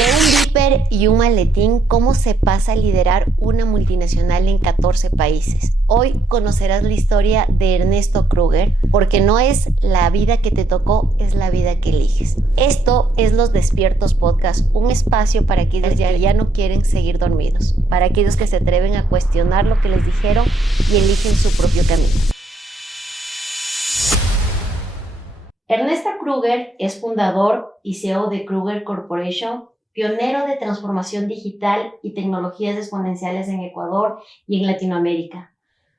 De un viper y un maletín, ¿cómo se pasa a liderar una multinacional en 14 países? Hoy conocerás la historia de Ernesto Kruger, porque no es la vida que te tocó, es la vida que eliges. Esto es Los Despiertos Podcast, un espacio para aquellos que ya no quieren seguir dormidos, para aquellos que se atreven a cuestionar lo que les dijeron y eligen su propio camino. Ernesto Kruger es fundador y CEO de Kruger Corporation, pionero de transformación digital y tecnologías exponenciales en Ecuador y en Latinoamérica.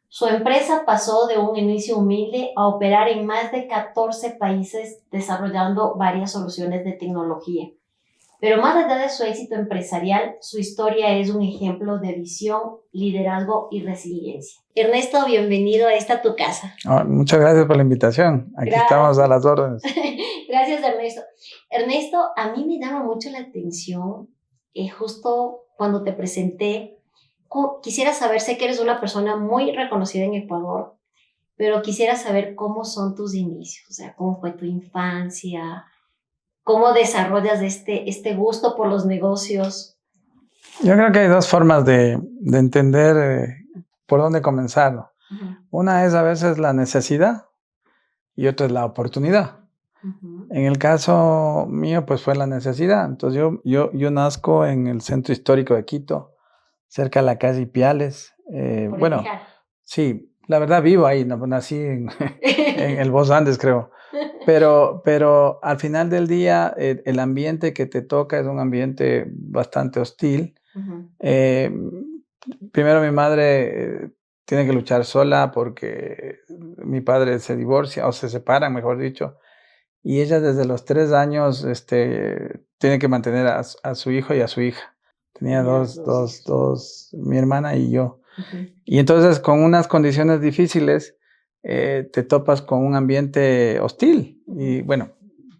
Su empresa pasó de un inicio humilde a operar en más de 14 países desarrollando varias soluciones de tecnología. Pero más allá de su éxito empresarial, su historia es un ejemplo de visión, liderazgo y resiliencia. Ernesto, bienvenido a esta tu casa. Muchas gracias por la invitación. Aquí estamos a las órdenes. Gracias, Ernesto. Ernesto, a mí me llama mucho la atención, justo cuando te presenté, quisiera saber, sé que eres una persona muy reconocida en Ecuador, pero quisiera saber cómo son tus inicios, o sea, cómo fue tu infancia, cómo desarrollas este gusto por los negocios. Yo creo que hay dos formas de entender por dónde comenzar. Uh-huh. Una es a veces la necesidad y otra es la oportunidad. Uh-huh. En el caso mío, pues fue la necesidad. Entonces yo nazco en el centro histórico de Quito, cerca de la calle Ipiales. Bueno, sí, la verdad vivo ahí, nací en el Bosque Andes, creo. Pero al final del día, el ambiente que te toca es un ambiente bastante hostil. Uh-huh. Primero mi madre tiene que luchar sola porque mi padre se divorcia o se separan, mejor dicho, y ella desde los 3 años tiene que mantener a su hijo y a su hija. Tenía dos, mi hermana y yo. Uh-huh. Y entonces con unas condiciones difíciles te topas con un ambiente hostil. Y bueno,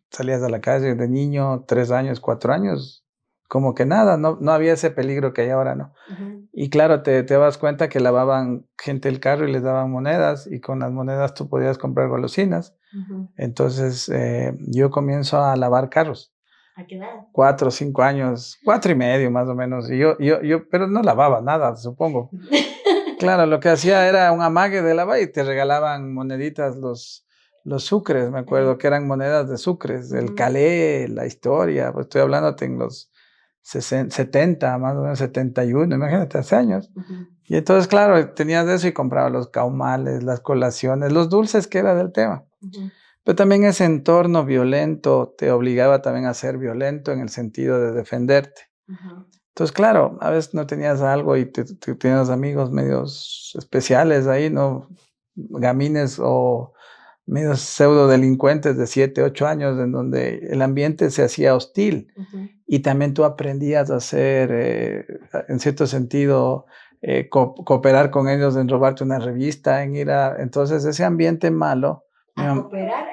salías a la calle de niño, 3 años, 4 años, como que nada, no había ese peligro que hay ahora, ¿no? Uh-huh. Y claro, te das cuenta que lavaban gente el carro y les daban monedas, y con las monedas tú podías comprar golosinas. Uh-huh. Entonces yo comienzo a lavar carros. ¿A qué edad? 4 o 5 años, 4 y medio más o menos, y yo, pero no lavaba nada, supongo. Claro, lo que hacía era un amague de lavar y te regalaban moneditas los sucres, me acuerdo que eran monedas de sucres, el calé, la historia, pues estoy hablándote en los 70, más o menos 71, imagínate, hace años. Uh-huh. Y entonces, claro, tenías eso y compraba los caumales, las colaciones, los dulces que era del tema. Uh-huh. Pero también ese entorno violento te obligaba también a ser violento en el sentido de defenderte. Uh-huh. Entonces, claro, a veces no tenías algo y tenías amigos medios especiales ahí, ¿no? Gamines o medios pseudo delincuentes de 7, 8 años, en donde el ambiente se hacía hostil. Uh-huh. Y también tú aprendías a hacer, en cierto sentido, cooperar con ellos en robarte una revista, en ir a... Entonces, ese ambiente malo... ¿A cooperar?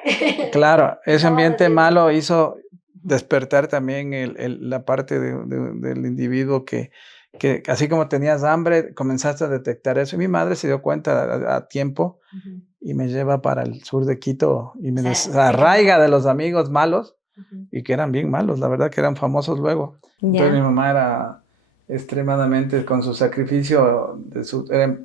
Claro, ese ambiente malo hizo despertar también la parte del individuo que así como tenías hambre, comenzaste a detectar eso. Y mi madre se dio cuenta a tiempo. Uh-huh. Y me lleva para el sur de Quito y me desarraiga de los amigos malos. Uh-huh. Y que eran bien malos, la verdad que eran famosos luego. Yeah. Entonces mi mamá era extremadamente, con su sacrificio, era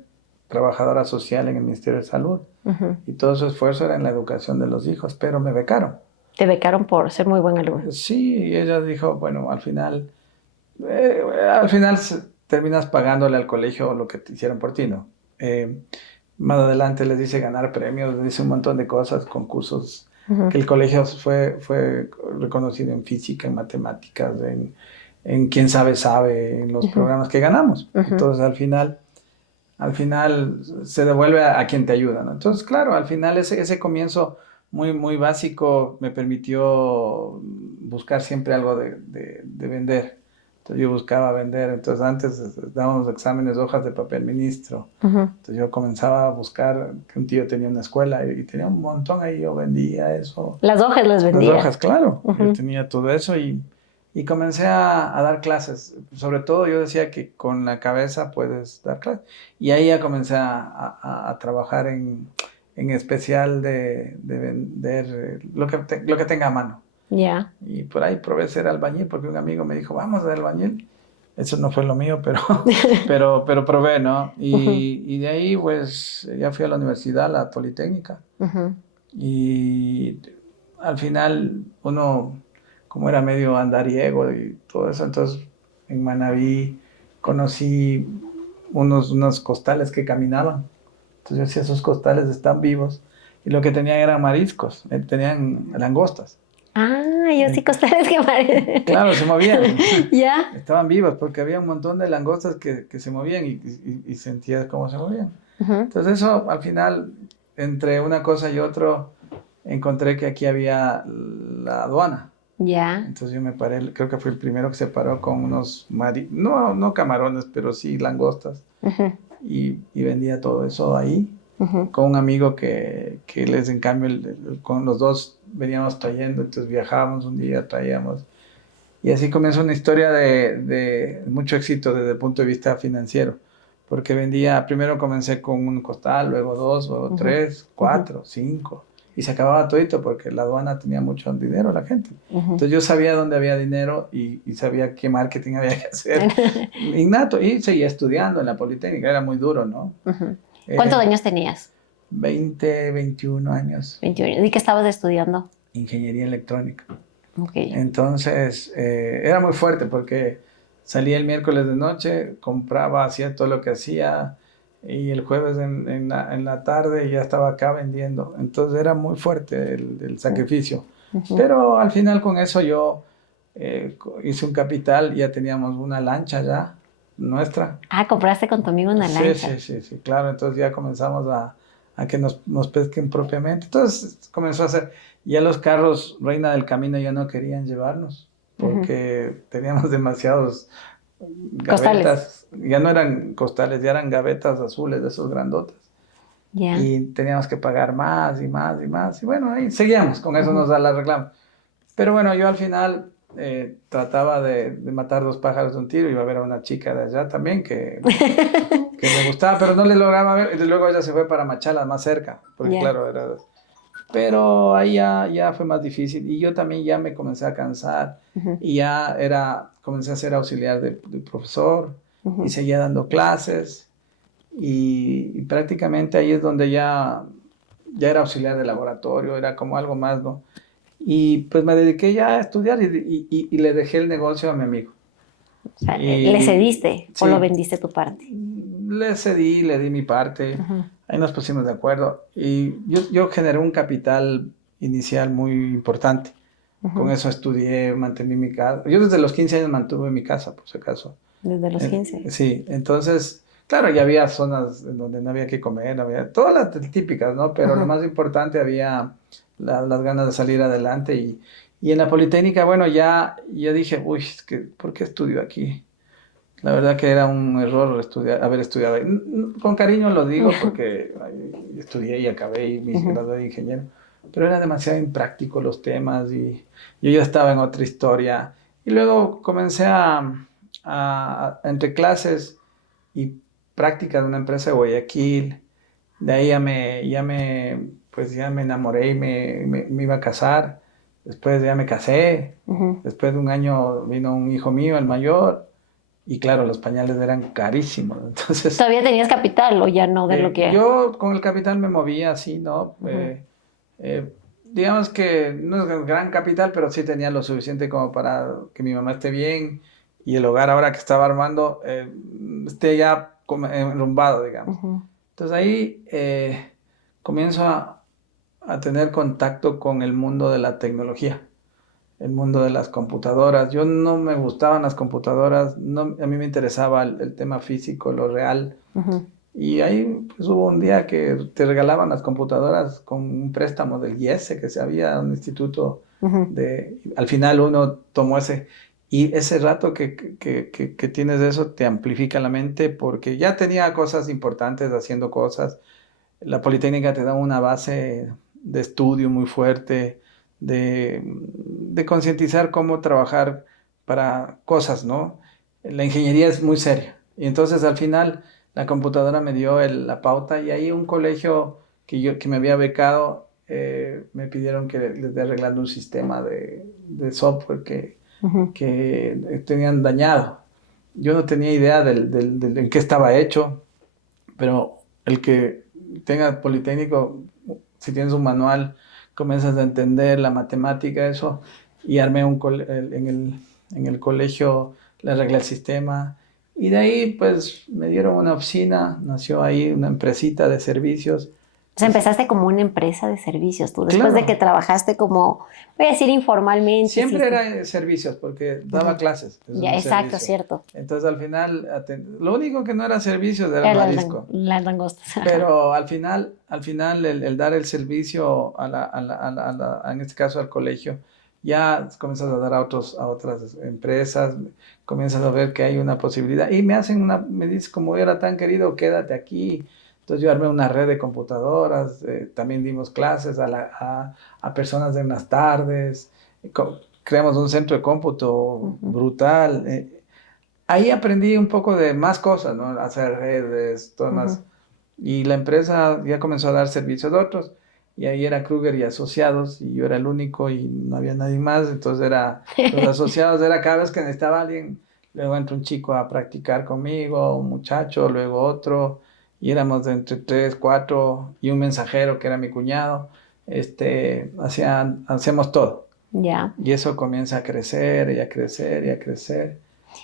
trabajadora social en el Ministerio de Salud. Uh-huh. Y todo su esfuerzo era en la educación de los hijos, pero me becaron. ¿Te becaron por ser muy buen alumno? Sí, y ella dijo, bueno, al final terminas pagándole al colegio lo que te hicieron por ti, ¿no? Más adelante les dice ganar premios, les dice un montón de cosas, concursos, uh-huh. Que el colegio fue reconocido en física, en matemáticas, en quién sabe, en los uh-huh. programas que ganamos. Uh-huh. Entonces al final se devuelve a quien te ayuda, ¿no? Entonces, claro, al final ese comienzo muy, muy básico me permitió buscar siempre algo de vender. Entonces yo buscaba vender, entonces antes dábamos exámenes, hojas de papel ministro. Uh-huh. Entonces yo comenzaba a buscar, que un tío tenía una escuela y tenía un montón ahí, yo vendía eso. Las hojas las vendía. Las hojas, claro. Uh-huh. Yo tenía todo eso y comencé a dar clases. Sobre todo yo decía que con la cabeza puedes dar clases. Y ahí ya comencé a trabajar en especial de vender lo que tenga a mano. Ya. Y por ahí probé ser albañil porque un amigo me dijo, vamos a ser albañil. Eso no fue lo mío, pero probé, ¿no? Y de ahí, pues, ya fui a la universidad, a la Politécnica. Y al final, uno, como era medio andariego y todo eso, entonces en Manabí conocí unos costales que caminaban. Entonces yo decía, esos costales están vivos. Y lo que tenían eran mariscos, tenían langostas. Ah, yo sí costales que parecen. Claro, se movían. Ya. Estaban vivos porque había un montón de langostas que se movían y sentías cómo se movían. Entonces eso, al final, entre una cosa y otra, encontré que aquí había la aduana. Ya. Entonces yo me paré, creo que fue el primero que se paró con unos, no camarones, pero sí langostas. Y vendía todo eso ahí. Con un amigo que les, en cambio, con los dos veníamos trayendo, entonces viajábamos un día, traíamos. Y así comenzó una historia de mucho éxito desde el punto de vista financiero, porque vendía, primero comencé con un costal, luego dos, luego tres, cuatro, cinco, y se acababa todito porque la aduana tenía mucho dinero, la gente. Entonces yo sabía dónde había dinero y sabía qué marketing había que hacer, innato, y seguía estudiando en la Politécnica, era muy duro, ¿no? ¿Cuántos años tenías? 20, 21 años. 21. ¿Y qué estabas estudiando? Ingeniería electrónica. Okay. Entonces, era muy fuerte porque salía el miércoles de noche, compraba, hacía todo lo que hacía y el jueves en la tarde ya estaba acá vendiendo. Entonces era muy fuerte el sacrificio. Pero al final con eso yo hice un capital, ya teníamos una lancha ya nuestra. Ah, compraste con tu amigo una lancha. Sí, claro. Entonces ya comenzamos a que nos pesquen propiamente. Entonces comenzó a hacer... Ya los carros Reina del Camino ya no querían llevarnos porque teníamos demasiados gavetas. Costales. Ya no eran costales, ya eran gavetas azules de esos grandotes. Yeah. Y teníamos que pagar más y más y más. Y bueno, ahí seguíamos, con eso nos la arreglamos. Pero bueno, yo al final trataba de matar dos pájaros de un tiro. Iba a ver a una chica de allá también que me gustaba, pero no le lograba ver. Y luego ella se fue para Machala, más cerca, porque claro, era... Pero ahí ya fue más difícil y yo también ya me comencé a cansar y comencé a ser auxiliar de profesor y seguía dando clases y prácticamente ahí es donde ya era auxiliar de laboratorio, era como algo más, ¿no? Y pues me dediqué ya a estudiar y le dejé el negocio a mi amigo. O sea, ¿le cediste o lo vendiste tu parte? Le cedí, le di mi parte. Ahí nos pusimos de acuerdo y yo generé un capital inicial muy importante. Con eso estudié, mantení mi casa. Yo desde los 15 años mantuve mi casa, por si acaso. ¿Desde los 15? Sí, entonces, claro, ya había zonas en donde no había que comer, había todas las típicas, ¿no? Pero lo más importante, había las ganas de salir adelante y en la Politécnica, bueno, ya dije, uy, es que, ¿por qué estudio aquí? La verdad que era un error haber estudiado ahí. Con cariño lo digo porque estudié y acabé y me gradué de ingeniero. Pero era demasiado impráctico los temas y yo ya estaba en otra historia. Y luego comencé entre clases y prácticas de una empresa de Guayaquil. De ahí pues ya me enamoré y me iba a casar. Después ya me casé. Después de un año vino un hijo mío, el mayor. Y claro, los pañales eran carísimos. Entonces, ¿todavía tenías capital o ya no de lo que...? Yo con el capital me movía así, ¿no? Digamos que no es gran capital, pero sí tenía lo suficiente como para que mi mamá esté bien y el hogar ahora que estaba armando esté ya enrumbado, digamos. Entonces ahí comienzo a tener contacto con el mundo de la tecnología. El mundo de las computadoras. Yo no me gustaban las computadoras, no, a mí me interesaba el tema físico, lo real. Y ahí pues, hubo un día que te regalaban las computadoras con un préstamo del IESE, que se había un instituto al final uno tomó y ese rato que tienes eso te amplifica la mente porque ya tenía cosas importantes haciendo cosas. La Politécnica te da una base de estudio muy fuerte, de concientizar cómo trabajar para cosas, ¿no? La ingeniería es muy seria. Y entonces al final la computadora me dio la pauta y ahí un colegio que me había becado me pidieron que les esté arreglando un sistema de software que tenían dañado. Yo no tenía idea en qué estaba hecho, pero el que tenga Politécnico, si tienes un manual, comienzas a entender la matemática, eso, y armé en el colegio, le arreglé el sistema, y de ahí pues me dieron una oficina, nació ahí una empresita de servicios. O sea, empezaste como una empresa de servicios, tú, después de que Claro, trabajaste como, voy a decir informalmente. siempre hiciste- era servicios, porque daba clases, es Ya, un exacto, servicio. cierto. Entonces al final, lo único que no era servicios era el Era marisco. las langostas. Pero al final el dar el servicio en este caso al colegio, ya comienzas a dar a otras empresas, comienzas a ver que hay una posibilidad. Y me dice, como yo era tan querido, quédate aquí. Entonces yo armé una red de computadoras, también dimos clases a personas en las tardes, creamos un centro de cómputo brutal. Ahí aprendí un poco de más cosas, ¿no? Hacer redes, todo más. Y la empresa ya comenzó a dar servicios a otros. Y ahí era Kruger y asociados, y yo era el único y no había nadie más. Entonces los asociados era cada vez que necesitaba alguien. Luego entra un chico a practicar conmigo, un muchacho, luego otro. Y éramos de entre tres, cuatro, y un mensajero que era mi cuñado. Hacemos todo. Ya. Y eso comienza a crecer y a crecer y a crecer.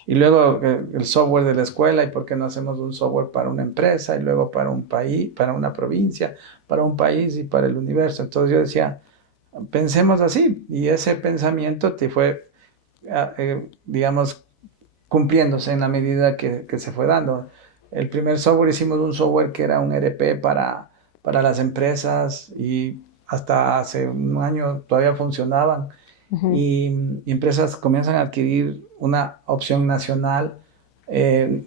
Y luego el software de la escuela, y por qué no hacemos un software para una empresa, y luego para un país, para una provincia, para un país y para el universo. Entonces yo decía, pensemos así, y ese pensamiento te fue, digamos, cumpliéndose en la medida que se fue dando. El primer software, hicimos un software que era un ERP para las empresas, y hasta hace un año todavía funcionaban. Y empresas comienzan a adquirir una opción nacional,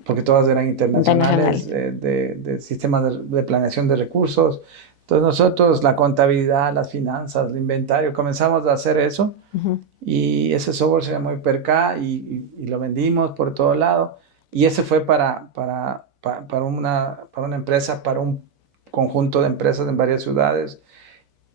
porque todas eran internacionales, de sistemas de planeación de recursos. Entonces nosotros, la contabilidad, las finanzas, el inventario, comenzamos a hacer eso, y ese software se llamó Hiperk, y lo vendimos por todo lado. Y ese fue para una empresa, para un conjunto de empresas en varias ciudades.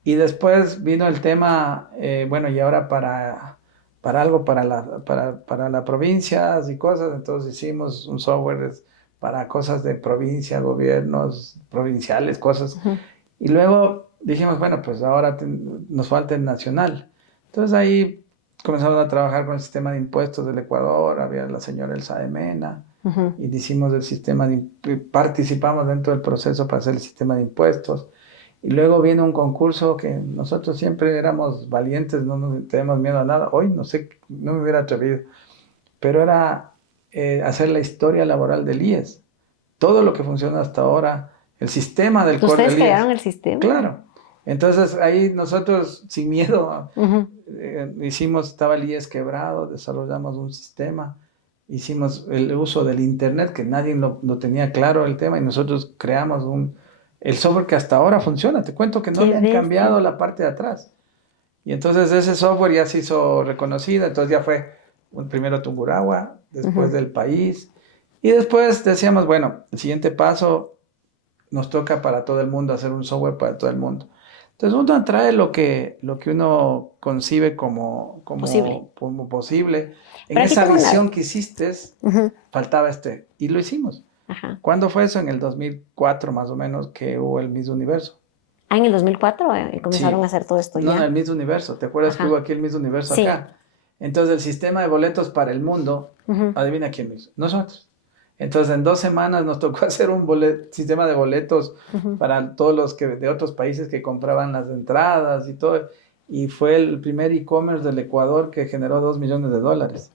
Y después vino el tema, bueno, y ahora para algo para las provincias y cosas. Entonces hicimos un software para cosas de provincia, gobiernos provinciales, cosas. Y luego dijimos, bueno, pues ahora nos falta el nacional. Entonces ahí comenzamos a trabajar con el sistema de impuestos del Ecuador, había la señora Elsa de Mena, y hicimos participamos dentro del proceso para hacer el sistema de impuestos. Y luego viene un concurso que nosotros siempre éramos valientes, no nos tenemos miedo a nada. Hoy no sé, no me hubiera atrevido, pero era hacer la historia laboral del IES. Todo lo que funciona hasta ahora, el sistema del core ¿Ustedes del IES. crearon el sistema? Claro. Entonces ahí nosotros, sin miedo, estaba el IES quebrado, desarrollamos un sistema, hicimos el uso del Internet, que nadie lo tenía claro el tema, y nosotros creamos el software que hasta ahora funciona. Te cuento que no le han cambiado la parte de atrás. Y entonces ese software ya se hizo reconocido. Entonces ya fue primero Tungurahua, después del país. Y después decíamos, bueno, el siguiente paso nos toca para todo el mundo, hacer un software para todo el mundo. Entonces uno trae lo que uno concibe como posible. En esa visión que hiciste, faltaba y lo hicimos. Ajá. ¿Cuándo fue eso? En el 2004 más o menos, que hubo el Miss Universo. Ah, en el 2004 comenzaron Sí. a hacer todo esto No, ya. el Miss Universo. ¿Te acuerdas que hubo aquí el Miss Universo acá? Entonces el sistema de boletos para el mundo, adivina quién lo hizo. Nosotros. Entonces en 2 semanas nos tocó hacer un sistema de boletos para todos los de otros países que compraban las entradas y todo. Y fue el primer e-commerce del Ecuador que generó $2 millones.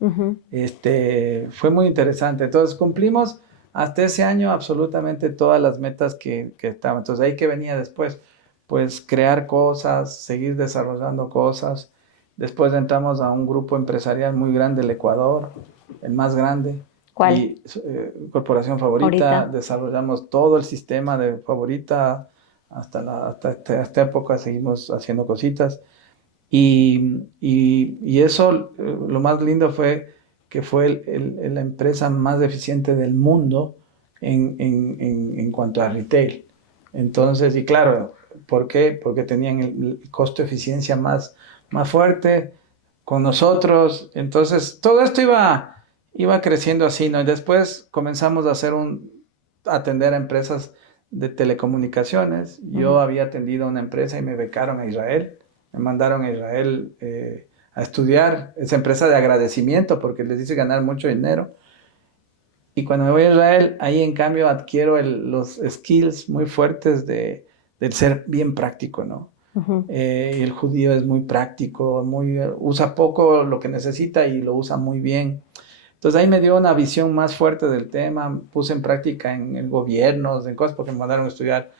Fue muy interesante. Entonces cumplimos hasta ese año absolutamente todas las metas que estaban. Entonces ahí que venía después, pues crear cosas, seguir desarrollando cosas. Después entramos a un grupo empresarial muy grande del Ecuador, el más grande. ¿Cuál? Y Corporación Favorita. Desarrollamos todo el sistema de Favorita. Hasta esta época seguimos haciendo cositas. Y eso, lo más lindo fue que fue la empresa más eficiente del mundo en cuanto a retail. Entonces, y claro, ¿Por qué? Porque tenían el costo de eficiencia más fuerte con nosotros. Entonces, todo esto iba creciendo así, ¿no? Y después comenzamos a atender a empresas de telecomunicaciones. Yo había atendido a una empresa y me becaron a Israel. Me mandaron a Israel a estudiar. Esa empresa de agradecimiento porque les hice ganar mucho dinero. Y cuando me voy a Israel, ahí en cambio adquiero los skills muy fuertes del ser bien práctico, ¿no? Y el judío es muy práctico, usa poco lo que necesita y lo usa muy bien. Entonces ahí me dio una visión más fuerte del tema, puse en práctica en gobiernos, en cosas, porque me mandaron a estudiar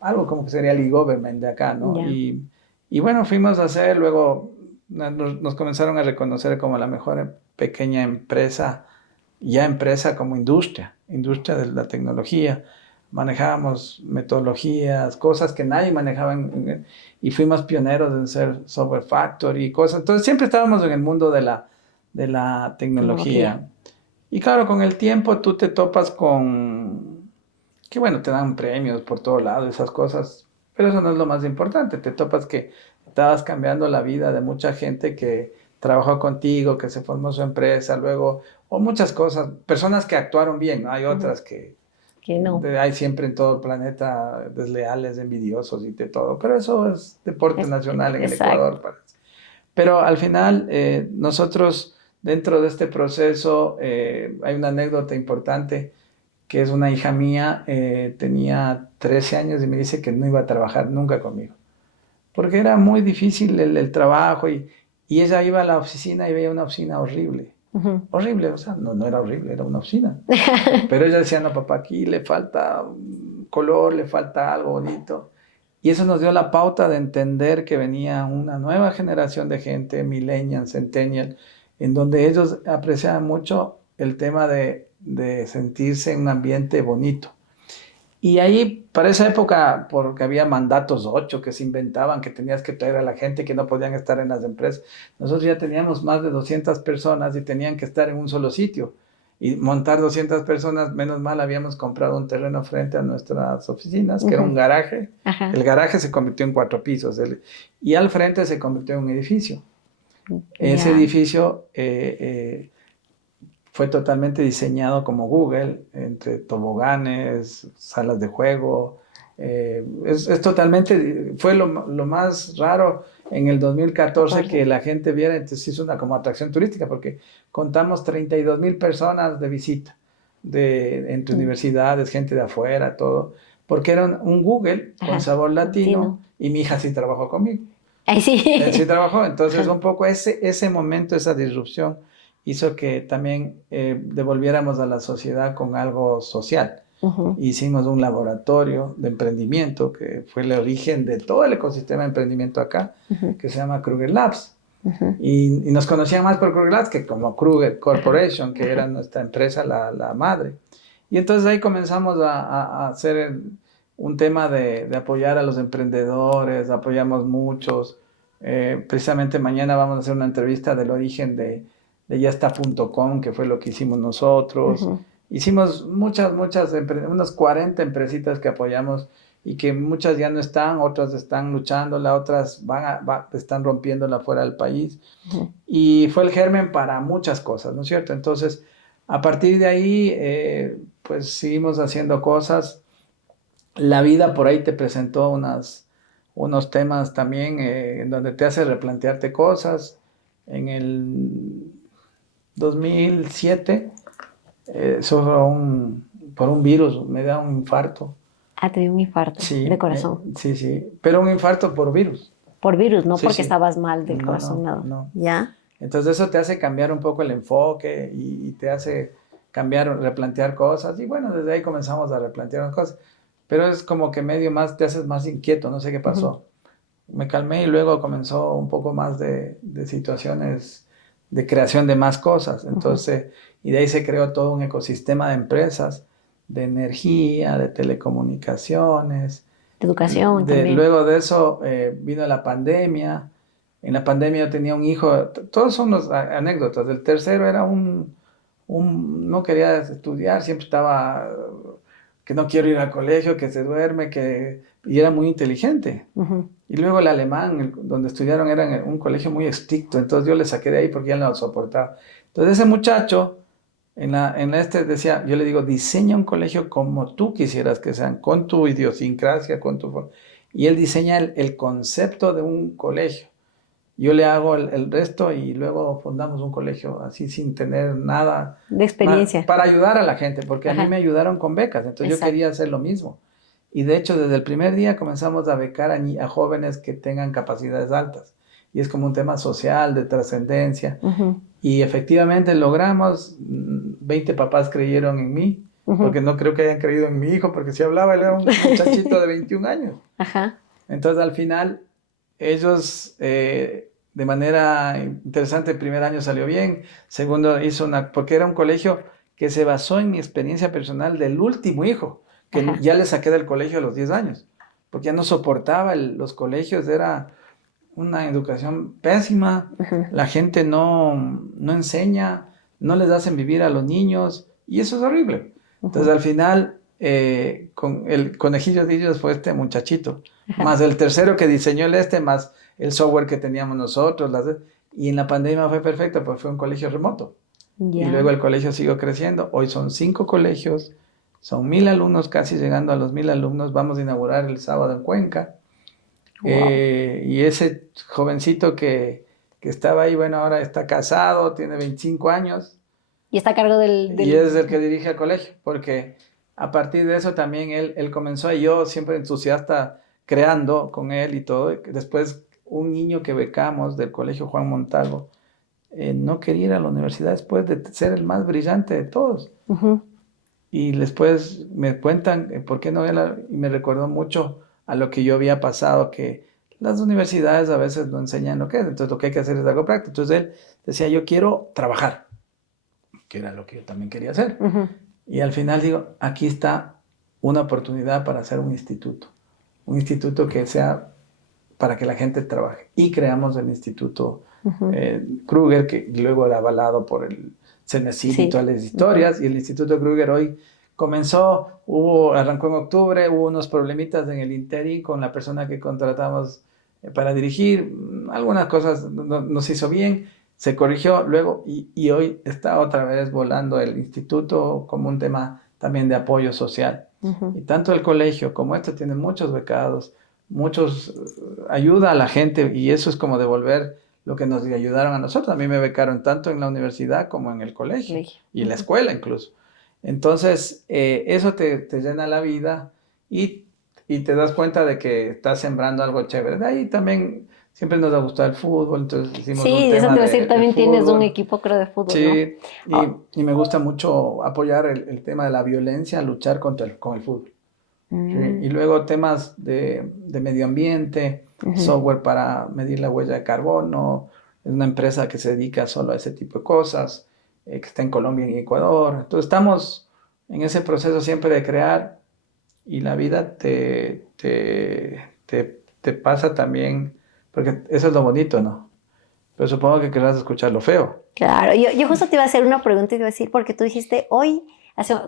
algo como que sería el e-government de acá, ¿no? Ya. Y bueno, fuimos a hacer, luego nos comenzaron a reconocer como la mejor pequeña empresa, ya empresa como industria de la tecnología. Manejábamos metodologías, cosas que nadie manejaba y fuimos pioneros en ser software factory y cosas. Entonces siempre estábamos en el mundo de la tecnología. Y claro, con el tiempo tú te topas que bueno, te dan premios por todo lado, esas cosas, pero eso no es lo más importante. Te topas que estabas cambiando la vida de mucha gente que trabajó contigo, que se formó su empresa, luego, o muchas cosas, personas que actuaron bien, ¿no? Hay otras que no. hay siempre en todo el planeta desleales, envidiosos y de todo, pero eso es deporte nacional en el Ecuador, parece. Pero al final, nosotros dentro de este proceso, hay una anécdota importante, que es una hija mía, tenía 13 años y me dice que no iba a trabajar nunca conmigo, porque era muy difícil el trabajo y ella iba a la oficina y veía una oficina horrible. Horrible, o sea, no era horrible, era una oficina. Pero ella decía, no, papá, aquí le falta color, le falta algo bonito. Y eso nos dio la pauta de entender que venía una nueva generación de gente, millennial, centennial, en donde ellos apreciaban mucho el tema de sentirse en un ambiente bonito. Y ahí, para esa época, porque había mandatos 8 que se inventaban, que tenías que traer a la gente, que no podían estar en las empresas, nosotros ya teníamos más de 200 personas y tenían que estar en un solo sitio. Y montar 200 personas, menos mal, habíamos comprado un terreno frente a nuestras oficinas, que era un garaje. El garaje se convirtió en 4 pisos y al frente se convirtió en un edificio. Ese edificio fue totalmente diseñado como Google, entre toboganes, salas de juego. Es totalmente, fue lo más raro en el 2014 que la gente viera, entonces hizo una como atracción turística, porque contamos 32,000 personas de visita, entre universidades, gente de afuera, todo, porque era un Google con sabor latino, y mi hija sí trabajó conmigo. Ahí sí. Sí trabajó, entonces un poco ese momento, esa disrupción, hizo que también devolviéramos a la sociedad con algo social. Hicimos un laboratorio de emprendimiento que fue el origen de todo el ecosistema de emprendimiento acá, que se llama Kruger Labs. Y nos conocían más por Kruger Labs que como Kruger Corporation, que era nuestra empresa, la madre. Y entonces ahí comenzamos a hacer un tema de apoyar a los emprendedores, apoyamos muchos. Precisamente mañana vamos a hacer una entrevista del origen de yasta.com, que fue lo que hicimos nosotros. Hicimos muchas, unas 40 empresitas que apoyamos y que muchas ya no están, otras están luchándola, otras están rompiéndola fuera del país. Y fue el germen para muchas cosas, ¿no es cierto? Entonces, a partir de ahí, pues seguimos haciendo cosas. La vida por ahí te presentó unos temas también en donde te hace replantearte cosas. En el 2007 sufro por un virus, me da un infarto. Te dio un infarto de corazón. Sí, pero un infarto por virus. Por virus, no porque estabas mal del corazón, no. ¿Ya? Entonces eso te hace cambiar un poco el enfoque y te hace replantear cosas. Y bueno, desde ahí comenzamos a replantear cosas. Pero es como que medio más, te haces más inquieto, no sé qué pasó. Me calmé y luego comenzó un poco más de situaciones de creación de más cosas. Entonces, y de ahí se creó todo un ecosistema de empresas, de energía, de telecomunicaciones. De educación también. Luego de eso vino la pandemia. En la pandemia yo tenía un hijo, todos son las anécdotas. El tercero era no quería estudiar, siempre estaba que no quiero ir al colegio, que se duerme, y era muy inteligente. Y luego el alemán, donde estudiaron, era en un colegio muy estricto, entonces yo le saqué de ahí porque ya no lo soportaba. Entonces ese muchacho, decía, yo le digo, diseña un colegio como tú quisieras que sean, con tu idiosincrasia, con tu... Y él diseña el concepto de un colegio. Yo le hago el resto y luego fundamos un colegio así sin tener nada de experiencia. para ayudar a la gente, porque Ajá. a mí me ayudaron con becas, entonces Exacto. yo quería hacer lo mismo. Y de hecho, desde el primer día comenzamos a becar a jóvenes que tengan capacidades altas. Y es como un tema social, de trascendencia. Y efectivamente logramos, 20 papás creyeron en mí, porque no creo que hayan creído en mi hijo, porque si hablaba, él era un muchachito de 21 años. Ajá. Entonces, al final, ellos, de manera interesante, el primer año salió bien, segundo porque era un colegio que se basó en mi experiencia personal del último hijo, que Ajá. ya le saqué del colegio a los 10 años, porque ya no soportaba los colegios, era una educación pésima, la gente no enseña, no les hacen vivir a los niños, y eso es horrible. Entonces, al final, con el conejillo de ellos fue este muchachito, más el tercero que diseñó más el software que teníamos nosotros, y en la pandemia fue perfecto, pues fue un colegio remoto. Y luego el colegio siguió creciendo. Hoy son 5 colegios, son 1,000 alumnos, casi llegando a los 1,000 alumnos. Vamos a inaugurar el sábado en Cuenca. Wow. Y ese jovencito que estaba ahí, bueno, ahora está casado, tiene 25 años. Y está a cargo del... Y es el que dirige el colegio, porque a partir de eso también él comenzó, y yo siempre entusiasta creando con él y todo. Después un niño que becamos del colegio Juan Montalvo, no quería ir a la universidad después de ser el más brillante de todos. Y después me cuentan por qué no, y me recordó mucho a lo que yo había pasado, que las universidades a veces no enseñan lo que es, entonces lo que hay que hacer es algo práctico. Entonces él decía, yo quiero trabajar, que era lo que yo también quería hacer. Y al final digo, aquí está una oportunidad para hacer un instituto que sea para que la gente trabaje. Y creamos el Instituto Kruger, que luego era avalado por el CENESID y todas las historias. Y el Instituto Kruger hoy arrancó en octubre, hubo unos problemitas en el interín con la persona que contratamos para dirigir. Algunas cosas no se hizo bien, se corrigió luego y hoy está otra vez volando el instituto como un tema también de apoyo social. Y tanto el colegio como esto tienen muchos becados, ayuda a la gente, y eso es como devolver lo que nos ayudaron a nosotros. A mí me becaron tanto en la universidad como en el colegio y en la escuela incluso. Entonces, eso te llena la vida y te das cuenta de que estás sembrando algo chévere. De ahí también siempre nos ha gustado el fútbol, entonces hicimos un tema eso te iba a decir, también tienes fútbol. Un equipo, creo, de fútbol, sí, ¿no? Y me gusta mucho apoyar el tema de la violencia, luchar con el fútbol. Sí. Y luego temas de medio ambiente, software para medir la huella de carbono. Es una empresa que se dedica solo a ese tipo de cosas, que está en Colombia y en Ecuador. Entonces estamos en ese proceso siempre de crear, y la vida te pasa también, porque eso es lo bonito, ¿no? Pero supongo que querrás escuchar lo feo. Claro, yo justo te iba a hacer una pregunta y te iba a decir, porque tú dijiste hoy,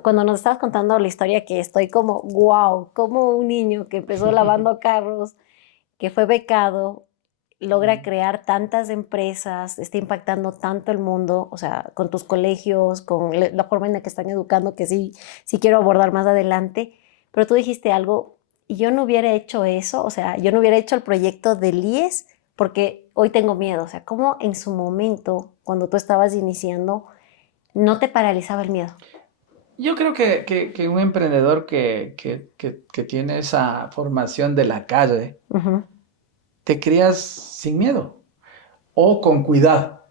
cuando nos estabas contando la historia, que estoy como, wow, como un niño que empezó lavando carros, que fue becado, logra crear tantas empresas, está impactando tanto el mundo, o sea, con tus colegios, con la forma en la que están educando, que sí quiero abordar más adelante, pero tú dijiste algo, y yo no hubiera hecho eso, o sea, yo no hubiera hecho el proyecto del IES, porque hoy tengo miedo, o sea, ¿cómo en su momento, cuando tú estabas iniciando, no te paralizaba el miedo? Yo creo que un emprendedor que tiene esa formación de la calle, te crías sin miedo o con cuidado.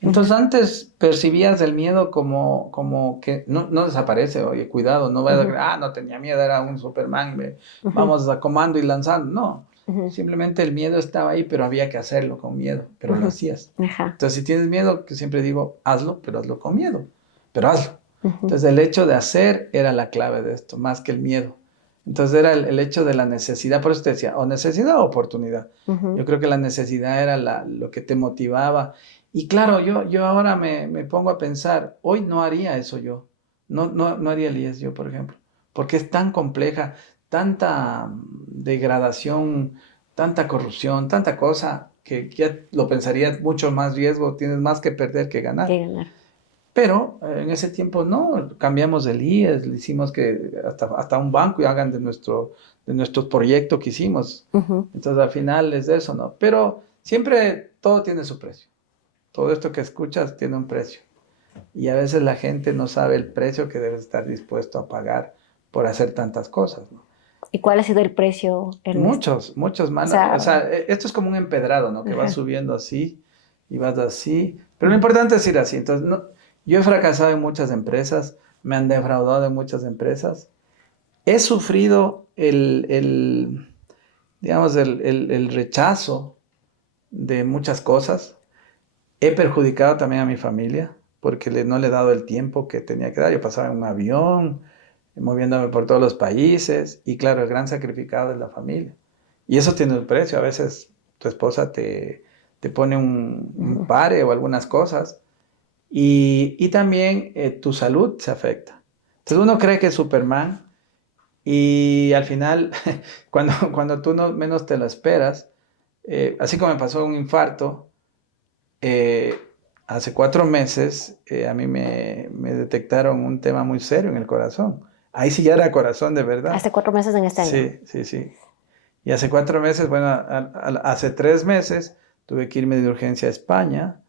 Entonces antes percibías el miedo como que no desaparece. Oye, cuidado, no vayas a no tenía miedo, era un Superman, vamos a comando y lanzando. No, simplemente el miedo estaba ahí, pero había que hacerlo con miedo, pero lo hacías. Entonces si tienes miedo, que siempre digo, hazlo, pero hazlo con miedo, pero hazlo. Entonces el hecho de hacer era la clave de esto, más que el miedo. Entonces era el hecho de la necesidad, por eso te decía, o necesidad o oportunidad. Yo creo que la necesidad era lo que te motivaba. Y claro, yo ahora me pongo a pensar, hoy no haría eso yo, no haría el IES yo, por ejemplo, porque es tan compleja, tanta degradación, tanta corrupción, tanta cosa, que ya lo pensarías mucho más riesgo, tienes más que perder que ganar. Que ganar. Pero en ese tiempo no, cambiamos el IES, le hicimos que hasta un banco hagan de nuestro proyecto que hicimos. Entonces al final es eso, ¿no? Pero siempre todo tiene su precio. Todo esto que escuchas tiene un precio. Y a veces la gente no sabe el precio que debe estar dispuesto a pagar por hacer tantas cosas, ¿no? ¿Y cuál ha sido el precio, Ernesto? Muchos, mano. O sea, esto es como un empedrado, ¿no? Que vas subiendo así y vas así. Pero lo importante es ir así. Entonces, no, yo he fracasado en muchas empresas, me han defraudado en muchas empresas. He sufrido digamos, el rechazo de muchas cosas. He perjudicado también a mi familia porque no le he dado el tiempo que tenía que dar. Yo pasaba en un avión, moviéndome por todos los países y claro, el gran sacrificado es la familia. Y eso tiene un precio. A veces tu esposa te pone un pare o algunas cosas y también tu salud se afecta. Entonces uno cree que es Superman y al final, cuando tú menos te lo esperas, así como me pasó un infarto, eh, hace 4 meses a mí me detectaron un tema muy serio en el corazón. Ahí sí ya era corazón de verdad. Hace 4 meses en este año. Sí. Y hace 4 meses, bueno, hace 3 meses tuve que irme de urgencia a España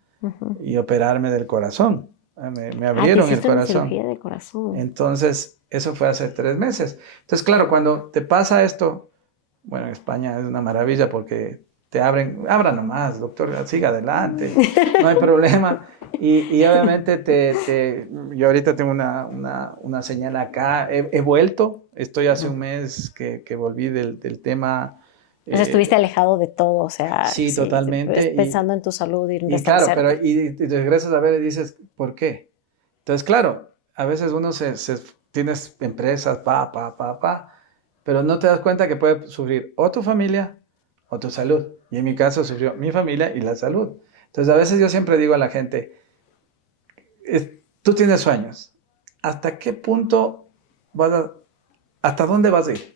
y operarme del corazón. Me abrieron el corazón. Cirugía de corazón. Entonces, eso fue hace 3 meses. Entonces, claro, cuando te pasa esto, bueno, en España es una maravilla porque te abra nomás, doctor, siga adelante, no hay problema. Y obviamente yo ahorita tengo una señal acá, he vuelto, estoy hace un mes que volví del tema. O sea, estuviste alejado de todo, o sea, sí, totalmente. Pensando en tu salud y claro, pero y regresas a ver y dices, ¿por qué? Entonces, claro, a veces uno tienes empresas, pero no te das cuenta que puede sufrir o tu familia o tu salud. Y en mi caso sufrió mi familia y la salud. Entonces, a veces yo siempre digo a la gente, tú tienes sueños, ¿hasta qué punto hasta dónde vas a ir?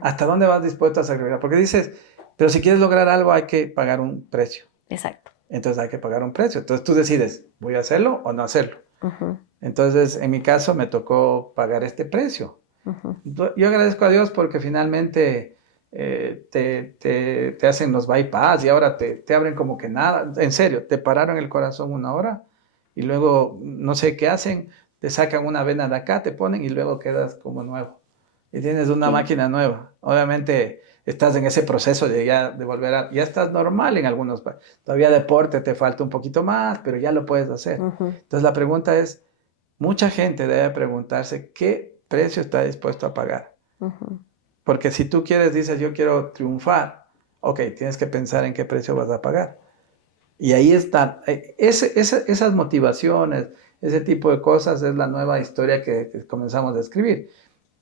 ¿Hasta dónde vas dispuesto a sacrificar? Porque dices, pero si quieres lograr algo hay que pagar un precio. Exacto. Entonces hay que pagar un precio. Entonces tú decides, ¿voy a hacerlo o no hacerlo? Entonces, en mi caso, me tocó pagar este precio. Yo agradezco a Dios porque finalmente te hacen los bypass y ahora te abren como que nada. En serio, te pararon el corazón 1 hora y luego no sé qué hacen, te sacan una vena de acá, te ponen y luego quedas como nuevo. Y tienes una máquina nueva. Obviamente estás en ese proceso de volver ya estás normal en algunos países. Todavía deporte te falta un poquito más, pero ya lo puedes hacer. Entonces la pregunta es, mucha gente debe preguntarse qué precio está dispuesto a pagar. Porque si tú dices, yo quiero triunfar, ok, tienes que pensar en qué precio vas a pagar. Y ahí está, esas motivaciones, ese tipo de cosas es la nueva historia que comenzamos a escribir.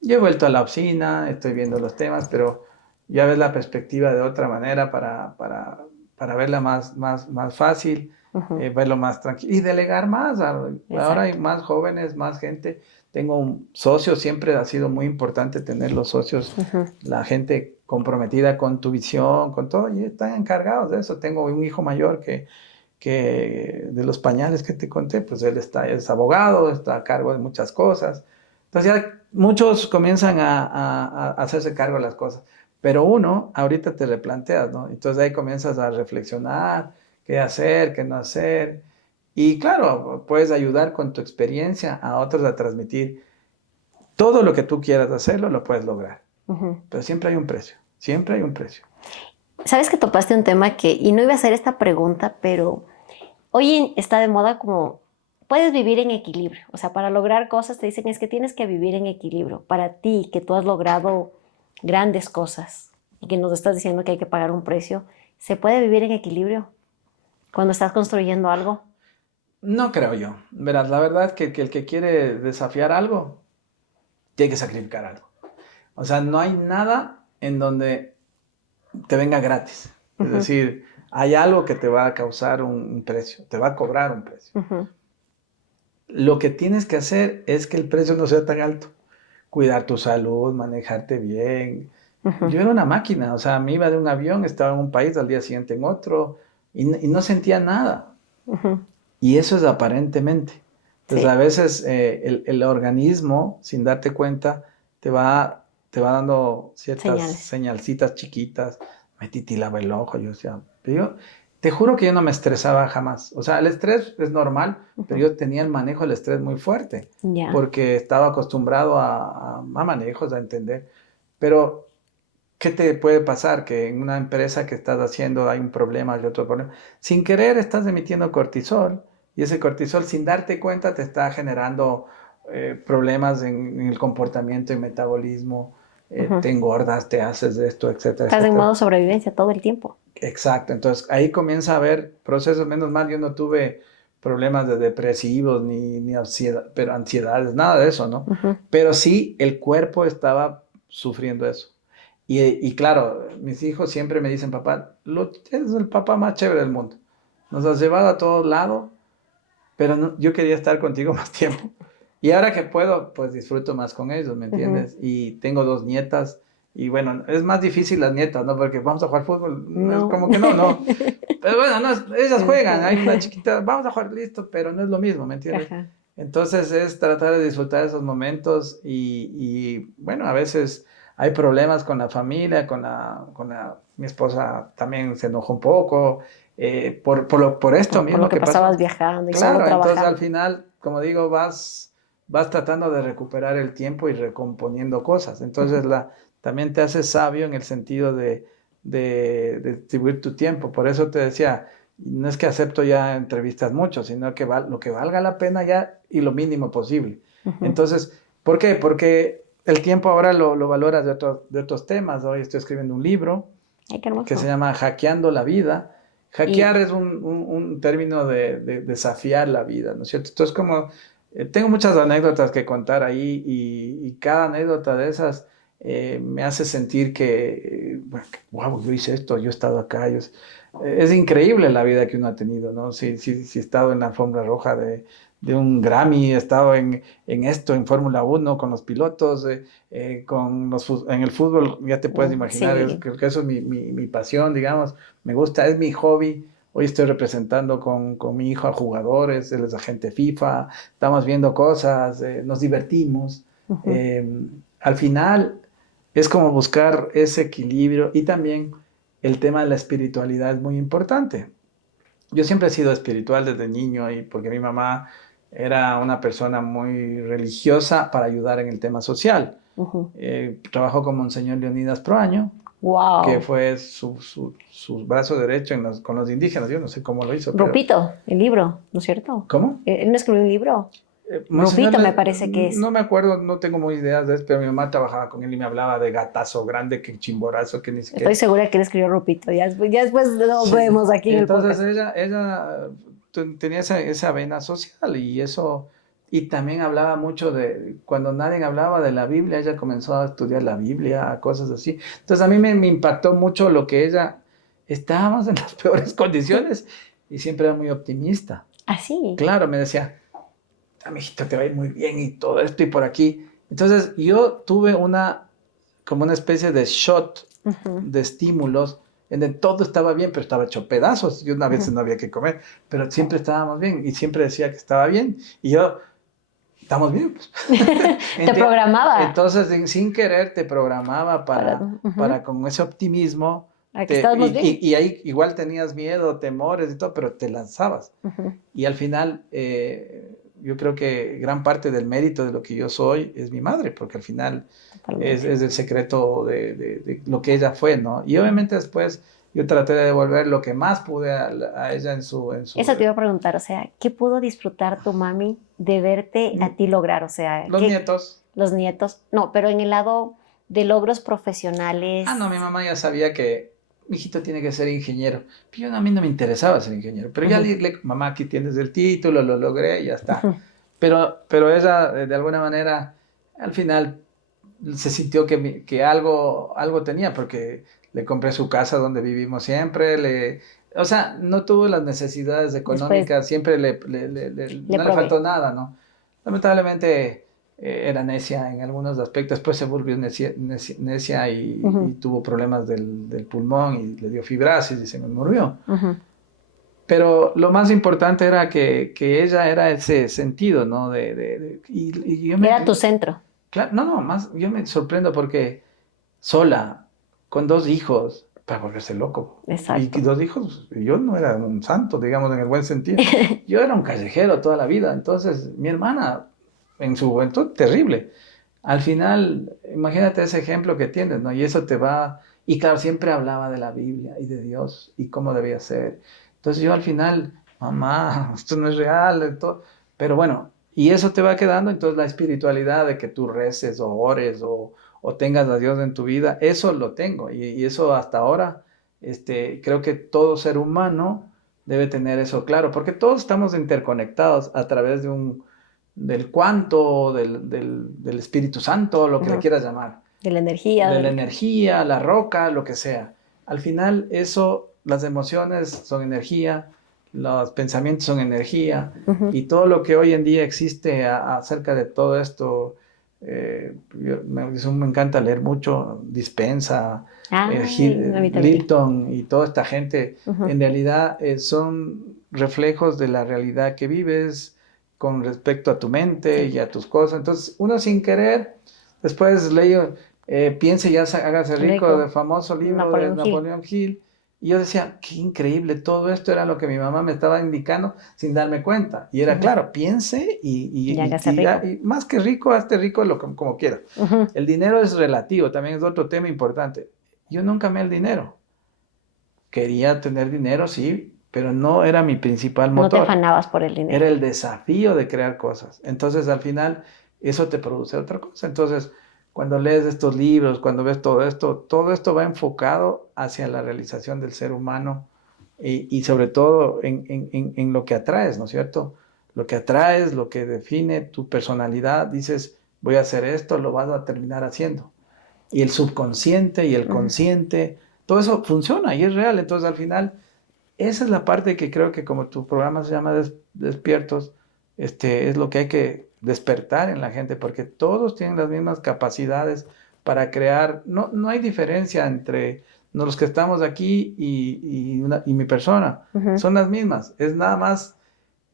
Yo he vuelto a la oficina, estoy viendo los temas, pero ya ves la perspectiva de otra manera para verla más fácil, verlo más tranquilo y delegar más. Ahora hay más jóvenes, más gente. Tengo un socio, siempre ha sido muy importante tener los socios, la gente comprometida con tu visión, con todo, y están encargados de eso. Tengo un hijo mayor que de los pañales que te conté, pues él es abogado, está a cargo de muchas cosas. Entonces ya muchos comienzan a hacerse cargo de las cosas, pero uno ahorita te replanteas, ¿no? Entonces ahí comienzas a reflexionar, qué hacer, qué no hacer. Y claro, puedes ayudar con tu experiencia a otros a transmitir todo lo que tú quieras hacerlo, lo puedes lograr. Pero siempre hay un precio, siempre hay un precio. Sabes que topaste un tema y no iba a hacer esta pregunta, pero hoy está de moda como puedes vivir en equilibrio. O sea, para lograr cosas te dicen es que tienes que vivir en equilibrio. Para ti, que tú has logrado grandes cosas y que nos estás diciendo que hay que pagar un precio, ¿se puede vivir en equilibrio cuando estás construyendo algo? No creo yo. Verás, la verdad es que el que quiere desafiar algo, tiene que sacrificar algo. O sea, no hay nada en donde te venga gratis. Es decir, hay algo que te va a causar un precio, te va a cobrar un precio. Lo que tienes que hacer es que el precio no sea tan alto. cuidar tu salud, manejarte bien. Yo era una máquina, o sea, me iba de un avión, estaba en un país, al día siguiente en otro, y no sentía nada. Y eso es aparentemente. Entonces, Sí, a veces el organismo, sin darte cuenta, te va dando ciertas señales. señalcitas chiquitas. Me titilaba el ojo, yo decía, pero yo te juro que yo no me estresaba jamás. O sea, el estrés es normal, pero yo tenía el manejo del estrés muy fuerte, Ya. porque estaba acostumbrado a manejos, a entender. Pero ¿qué te puede pasar? Que en una empresa que estás haciendo hay un problema, hay otro problema. Sin querer estás emitiendo cortisol y ese cortisol sin darte cuenta te está generando problemas en el comportamiento y metabolismo. Te engordas, te haces esto, etcétera, Estás en etcétera. modo sobrevivencia todo el tiempo. Exacto, entonces ahí comienza a haber procesos, menos mal, yo no tuve problemas de depresivos ni ansiedad, pero ansiedades, nada de eso, ¿no? Pero sí el cuerpo estaba sufriendo eso. Y claro, mis hijos siempre me dicen, papá, eres el papá más chévere del mundo. Nos has llevado a todos lados, pero yo quería estar contigo más tiempo. Y ahora que puedo, pues disfruto más con ellos, ¿me entiendes? Y tengo 2 nietas. Y bueno, es más difícil las nietas, ¿no? Porque vamos a jugar fútbol, es No. como que no, no. Pero bueno, no, ellas juegan, hay una chiquita, vamos a jugar, listo, pero no es lo mismo, ¿me entiendes? Ajá. Entonces es tratar de disfrutar esos momentos bueno, a veces hay problemas con la familia, mi esposa también se enojó un poco por esto Por lo mismo que que pasabas pasó. viajando y solo Claro, entonces al trabajando. final, como digo, vas tratando de recuperar el tiempo y recomponiendo cosas. Entonces también te haces sabio en el sentido de distribuir tu tiempo. Por eso te decía, no es que acepto ya entrevistas mucho, sino que lo que valga la pena ya y lo mínimo posible. Entonces, ¿por qué? Porque el tiempo ahora lo valoras de otros temas. Hoy estoy escribiendo un libro Ay, qué que se hermoso. llama Hackeando la Vida. Hackear Y es un término de desafiar la vida, ¿no es cierto? Entonces, como tengo muchas anécdotas que contar ahí y cada anécdota de esas me hace sentir que, wow, yo hice esto, yo he estado acá. Es increíble la vida que uno ha tenido, ¿no? Si he estado en la alfombra roja de un Grammy, he estado en esto, en Fórmula 1, con los pilotos, en el fútbol, ya te puedes imaginar, sí. creo que eso es mi pasión, digamos, me gusta, es mi hobby. Hoy estoy representando con mi hijo a jugadores, él es agente FIFA, estamos viendo cosas, nos divertimos. Eh, Al final es como buscar ese equilibrio y también el tema de la espiritualidad es muy importante. Yo siempre he sido espiritual desde niño y porque mi mamá era una persona muy religiosa para ayudar en el tema social. Trabajó con Monseñor Leonidas Proaño, que Wow. fue su brazo derecho con los indígenas. Yo no sé cómo lo hizo, pero Rupito, el libro, ¿no es cierto? ¿cómo? Él no escribió un libro. Monseñor, Rupito me parece que es. no me acuerdo, no tengo muy ideas de eso, pero mi mamá trabajaba con él y me hablaba de gatazo grande, que chimborazo, que ni Estoy siquiera. segura que él escribió Rupito. Ya después lo Sí. vemos aquí en el Entonces podcast. ella tenía esa vena social y eso, y también hablaba mucho cuando nadie hablaba de la Biblia, ella comenzó a estudiar la Biblia, cosas así. Entonces a mí me impactó mucho lo que ella, estábamos en las peores condiciones y siempre era muy optimista. Así. Claro, me decía, amiguito, te va a ir muy bien y todo esto y por aquí. Entonces yo tuve como una especie de shot de estímulos en donde todo estaba bien, pero estaba hecho pedazos. Y una vez no había que comer, pero siempre estábamos bien y siempre decía que estaba bien. Y yo, estamos bien. Pues. Te programaba Entonces, sin querer, te programaba para. para con ese optimismo. Aquí estábamos bien. Y ahí igual tenías miedo, temores y todo, pero te lanzabas. Y al final, yo creo que gran parte del mérito de lo que yo soy es mi madre, porque al final Totalmente. es el secreto de lo que ella fue, ¿no? Y obviamente después yo traté de devolver lo que más pude a ella en su... Eso te iba a preguntar, o sea, ¿qué pudo disfrutar tu mami de verte a ti lograr? O sea, Los nietos. los nietos, no, pero en el lado de logros profesionales. Ah, no, mi mamá ya sabía que mi hijito tiene que ser ingeniero. Pero a mí no me interesaba ser ingeniero. Pero ya mamá, aquí tienes el título, lo logré y ya está. Pero ella, de alguna manera, al final se sintió que algo tenía, porque le compré su casa donde vivimos siempre, o sea, no tuvo las necesidades Después económicas, siempre no le probé. faltó nada, ¿no? Lamentablemente era necia en algunos aspectos, después se volvió necia y tuvo problemas del pulmón y le dio fibrasis y se me murió. Pero lo más importante era que ella era ese sentido, ¿no? Y yo Era tu centro. Claro, no, más, yo me sorprendo porque sola, con 2 hijos, para volverse loco. Exacto. Y 2 hijos, yo no era un santo, digamos, en el buen sentido. Yo era un callejero toda la vida. Entonces, mi hermana, en su juventud, terrible. Al final, imagínate ese ejemplo que tienes, ¿no? Y eso te va... Y claro, siempre hablaba de la Biblia y de Dios y cómo debía ser. Entonces yo al final, mamá, esto no es real, todo. Pero bueno, y eso te va quedando, entonces la espiritualidad de que tú reces o ores o tengas a Dios en tu vida, eso lo tengo. Y eso hasta ahora, creo que todo ser humano debe tener eso claro, porque todos estamos interconectados a través del cuanto, del Espíritu Santo, lo que le quieras llamar. De la energía. De la energía, la roca, lo que sea. Al final, eso, las emociones son energía, los pensamientos son energía, y todo lo que hoy en día existe acerca de todo esto, me encanta leer mucho, Dispensa, Lipton y toda esta gente, en realidad son reflejos de la realidad que vives con respecto a tu mente y a tus cosas. Entonces, uno sin querer, después leí Piense y hágase rico, del famoso libro de Napoleón Hill. Y yo decía, qué increíble, todo esto era lo que mi mamá me estaba indicando sin darme cuenta. Y era claro, piense y más que rico, hazte rico como quiera. El dinero es relativo, también es otro tema importante. Yo nunca amé el dinero. Quería tener dinero, sí, pero no era mi principal motor. No te afanabas por el dinero. Era el desafío de crear cosas. Entonces, al final, eso te produce otra cosa. Entonces, cuando lees estos libros, cuando ves todo esto va enfocado hacia la realización del ser humano y sobre todo en lo que atraes, ¿no es cierto? Lo que atraes, lo que define tu personalidad, dices, voy a hacer esto, lo vas a terminar haciendo. Y el subconsciente y el consciente, todo eso funciona y es real. Entonces, al final, esa es la parte que creo que como tu programa se llama Despiertos, es lo que hay que despertar en la gente, porque todos tienen las mismas capacidades para crear, no hay diferencia entre los que estamos aquí y mi persona, son las mismas, es nada más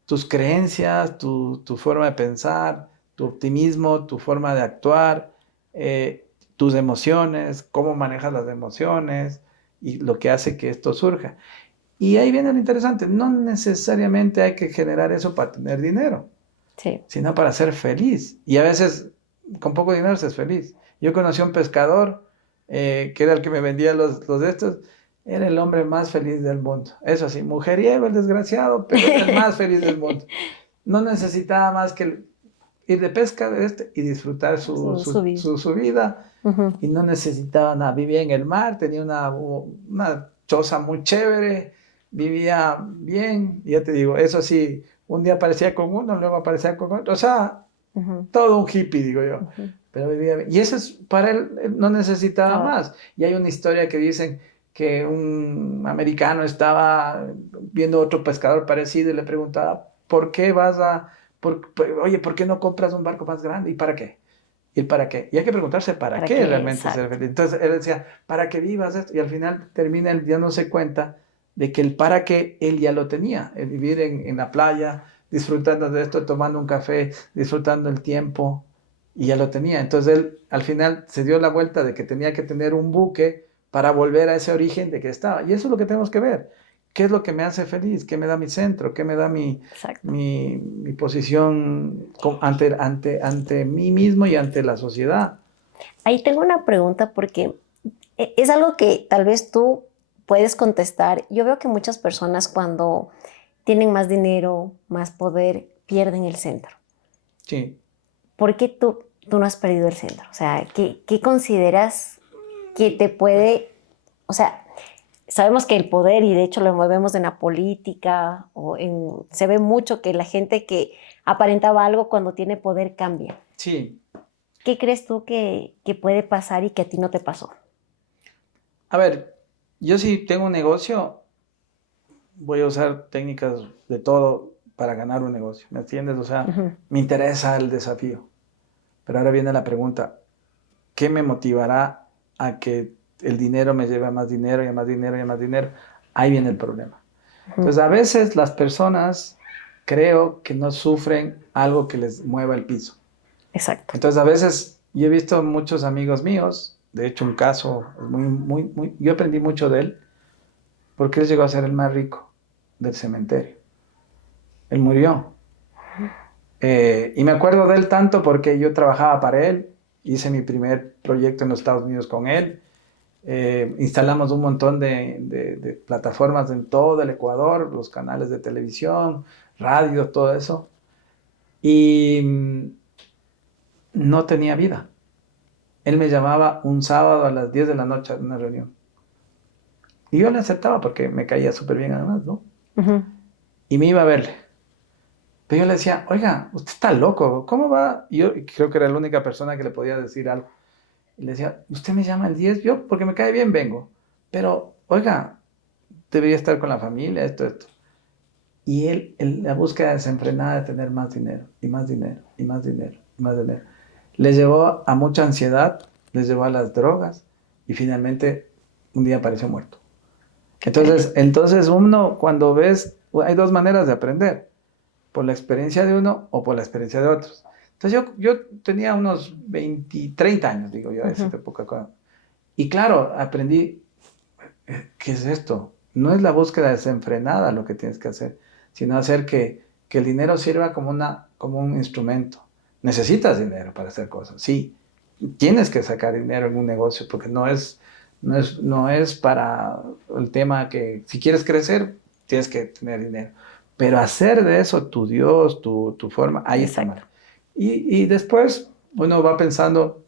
tus creencias, tu forma de pensar, tu optimismo, tu forma de actuar, tus emociones, cómo manejas las emociones y lo que hace que esto surja. Y ahí viene lo interesante, no necesariamente hay que generar eso para tener dinero, sino para ser feliz. Y a veces con poco dinero se es feliz. Yo conocí a un pescador que era el que me vendía los de estos, era el hombre más feliz del mundo. Eso sí, mujeriego el desgraciado, pero era el más feliz del mundo. No necesitaba más que ir de pesca y disfrutar su vida. Y no necesitaba nada, vivía en el mar, tenía una choza muy chévere, vivía bien, ya te digo, eso sí, un día aparecía con uno, luego aparecía con otro, o sea, todo un hippie, digo yo, pero vivía bien. Y eso es, para él no necesitaba más. Y hay una historia que dicen que un americano estaba viendo otro pescador parecido y le preguntaba, ¿por qué oye, ¿por qué no compras un barco más grande? ¿Y para qué? ¿Y para qué? Y hay que preguntarse para qué realmente ser feliz. Entonces él decía, para que vivas esto. Y al final termina él dándose cuenta de que el para qué él ya lo tenía. El vivir en la playa, disfrutando de esto, tomando un café, disfrutando el tiempo. Y ya lo tenía. Entonces él al final se dio la vuelta de que tenía que tener un buque para volver a ese origen de que estaba. Y eso es lo que tenemos que ver. ¿Qué es lo que me hace feliz? ¿Qué me da mi centro? ¿Qué me da mi posición ante mí mismo y ante la sociedad? Ahí tengo una pregunta porque es algo que tal vez tú puedes contestar. Yo veo que muchas personas cuando tienen más dinero, más poder, pierden el centro. Sí. ¿Por qué tú no has perdido el centro? O sea, ¿qué consideras que te puede... O sea, sabemos que el poder, y de hecho lo vemos en la política, se ve mucho que la gente que aparentaba algo cuando tiene poder cambia. Sí. ¿Qué crees tú que puede pasar y que a ti no te pasó? A ver, yo si tengo un negocio, voy a usar técnicas de todo para ganar un negocio, ¿me entiendes? O sea, me interesa el desafío. Pero ahora viene la pregunta, ¿qué me motivará a que el dinero me lleve a más dinero y a más dinero y a más dinero? Ahí viene el problema. Entonces, a veces las personas creo que no sufren algo que les mueva el piso. Exacto. Entonces, a veces yo he visto muchos amigos míos, de hecho un caso yo aprendí mucho de él, porque él llegó a ser el más rico del cementerio. Él murió. Y me acuerdo de él tanto porque yo trabajaba para él, hice mi primer proyecto en los Estados Unidos con él, instalamos un montón de plataformas en todo el Ecuador, los canales de televisión, radio, todo eso, y no tenía vida. Él me llamaba un sábado a las 10 de la noche a una reunión. Y yo le aceptaba porque me caía súper bien además, ¿no? Y me iba a verle. Pero yo le decía, oiga, usted está loco, ¿cómo va? Y yo creo que era la única persona que le podía decir algo. Y le decía, usted me llama el 10, yo porque me cae bien vengo. Pero, oiga, debería estar con la familia, esto. Y él, la búsqueda desenfrenada de tener más dinero, y más dinero, y más dinero, y más dinero, le llevó a mucha ansiedad, le llevó a las drogas, y finalmente un día apareció muerto. Entonces uno, cuando ves, hay dos maneras de aprender, por la experiencia de uno o por la experiencia de otros. Entonces yo tenía unos 30 años, digo yo, a esa época. Y claro, aprendí, ¿qué es esto? No es la búsqueda desenfrenada lo que tienes que hacer, sino hacer que el dinero sirva como un instrumento. Necesitas dinero para hacer cosas, sí. Tienes que sacar dinero en un negocio porque no es para el tema que si quieres crecer, tienes que tener dinero. Pero hacer de eso tu Dios, tu forma, ahí está mal. Y después uno va pensando,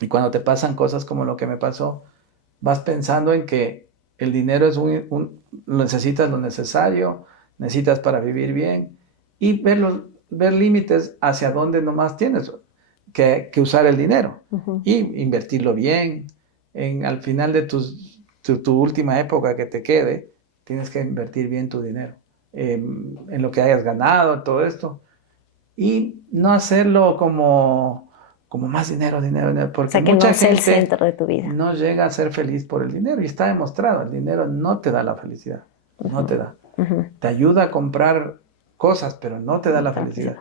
y cuando te pasan cosas como lo que me pasó, vas pensando en que el dinero es necesitas lo necesario, necesitas para vivir bien, y ver límites hacia dónde nomás tienes que usar el dinero, y invertirlo bien. Al final de tu última época que te quede, tienes que invertir bien tu dinero, en lo que hayas ganado, todo esto, y no hacerlo como más dinero, porque o sea, que mucha no sea el gente centro de tu vida. no llega a ser feliz por el dinero, y está demostrado, el dinero no te da la felicidad, no te da. Te ayuda a comprar cosas, pero no te da la felicidad.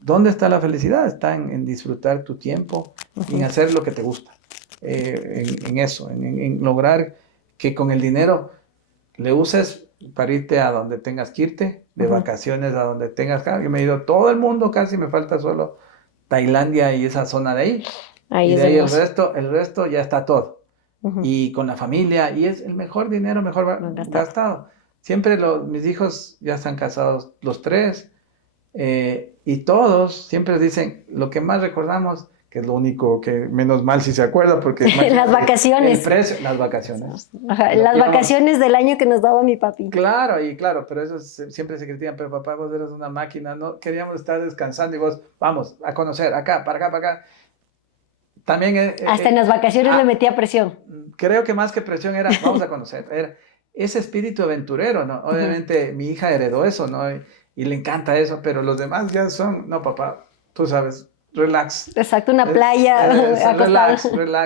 ¿Dónde está la felicidad? Está en disfrutar tu tiempo y en hacer lo que te gusta. En eso, en lograr que con el dinero le uses para irte a donde tengas que irte, de vacaciones a donde tengas que ir. Yo me he ido todo el mundo, casi me falta solo Tailandia y esa zona de ahí. Y de ahí el resto ya está todo. Y con la familia, y es el mejor dinero, mejor gastado. Siempre mis hijos ya están casados, los 3, y todos siempre dicen, lo que más recordamos, que es lo único que menos mal si se acuerda, porque las vacaciones. El precio, las vacaciones. Ajá, las vacaciones del año que nos daba mi papi. Claro, pero eso siempre se critican, pero papá, vos eras una máquina, no queríamos estar descansando y vos, vamos, a conocer, acá, para acá. También... hasta en las vacaciones le metía presión. Creo que más que presión era, vamos a conocer, era ese espíritu aventurero, ¿no? Obviamente mi hija heredó eso, ¿no? Y le encanta eso, pero los demás ya son, no, papá, tú sabes, relax. Exacto, una playa. Relax.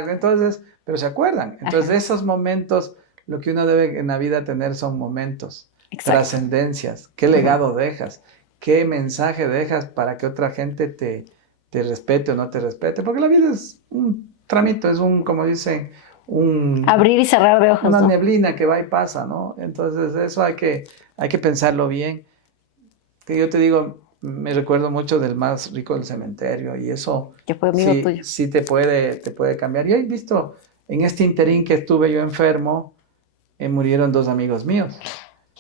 Entonces, pero se acuerdan. Entonces, esos momentos, lo que uno debe en la vida tener son momentos, trascendencias. ¿Qué legado dejas? ¿Qué mensaje dejas para que otra gente te respete o no te respete? Porque la vida es un trámite, es como dicen, abrir y cerrar de ojos. Una neblina que va y pasa, ¿no? Entonces, eso hay que pensarlo bien. Que yo te digo, me recuerdo mucho del más rico del cementerio, y eso que fue amigo tuyo. Sí te puede cambiar. Y he visto, en este interín que estuve yo enfermo, murieron 2 amigos míos.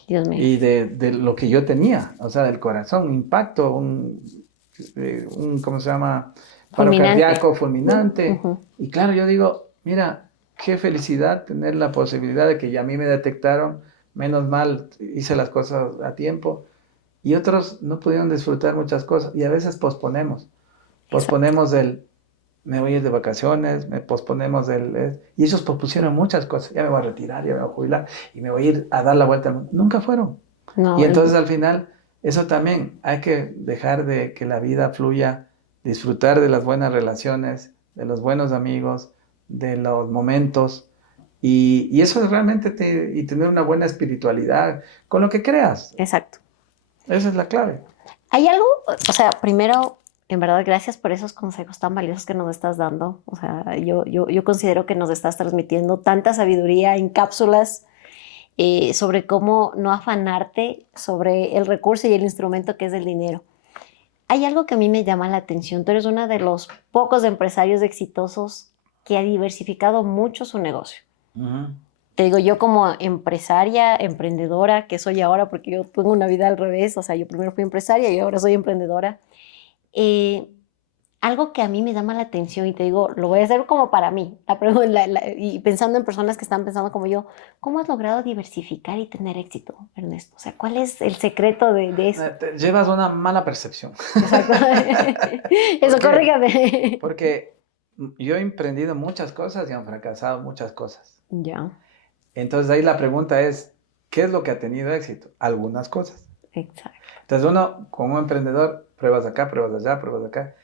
Dios mío. Y de lo que yo tenía, o sea, del corazón, un impacto, ¿cómo se llama? Paro cardíaco fulminante. Y claro, yo digo, mira, qué felicidad tener la posibilidad de que ya a mí me detectaron, menos mal hice las cosas a tiempo, y otros no pudieron disfrutar muchas cosas, y a veces posponemos me voy a ir de vacaciones, posponemos y ellos pospusieron muchas cosas, ya me voy a retirar, ya me voy a jubilar, y me voy a ir a dar la vuelta al mundo. Nunca fueron. No, y entonces al final, eso también, hay que dejar de que la vida fluya disfrutar de las buenas relaciones, de los buenos amigos, de los momentos. Y eso es realmente y tener una buena espiritualidad con lo que creas. Exacto. Esa es la clave. ¿Hay algo? O sea, primero, en verdad, gracias por esos consejos tan valiosos que nos estás dando. O sea, yo considero que nos estás transmitiendo tanta sabiduría en cápsulas sobre cómo no afanarte sobre el recurso y el instrumento que es el dinero. Hay algo que a mí me llama la atención. Tú eres uno de los pocos empresarios exitosos que ha diversificado mucho su negocio. Uh-huh. Te digo, yo como empresaria, emprendedora, que soy ahora, porque yo tengo una vida al revés, o sea, yo primero fui empresaria y ahora soy emprendedora, algo que a mí me llama la atención y te digo, lo voy a hacer como para mí, y pensando en personas que están pensando como yo, ¿cómo has logrado diversificar y tener éxito, Ernesto? O sea, ¿cuál es el secreto de eso? Llevas una mala percepción. Exacto. Eso, corrígame. Porque yo he emprendido muchas cosas y han fracasado muchas cosas. Ya. Entonces ahí la pregunta es, ¿qué es lo que ha tenido éxito? Algunas cosas. Exacto. Entonces uno, como emprendedor, pruebas acá, pruebas allá, pruebas acá.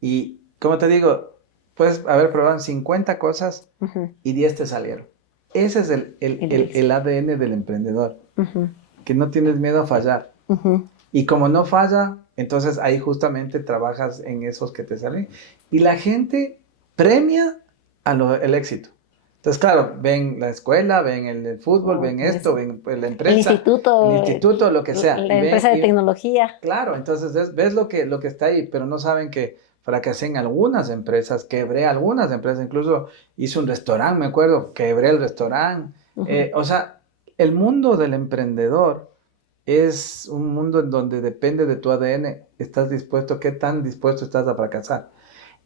Y como te digo, puedes haber probado 50 cosas y 10 te salieron. Ese es el ADN del emprendedor, que no tienes miedo a fallar. Y como no falla, entonces ahí justamente trabajas en esos que te salen. Y la gente premia el éxito. Entonces, claro, ven la escuela, ven el fútbol, ven esto, ven la empresa. El instituto, lo que sea. La empresa de tecnología. Claro, entonces ves lo que está ahí, pero no saben que fracasé en algunas empresas, quebré algunas empresas, incluso hice un restaurante, me acuerdo, quebré el restaurante. O sea, el mundo del emprendedor es un mundo en donde depende de tu ADN, qué tan dispuesto estás a fracasar.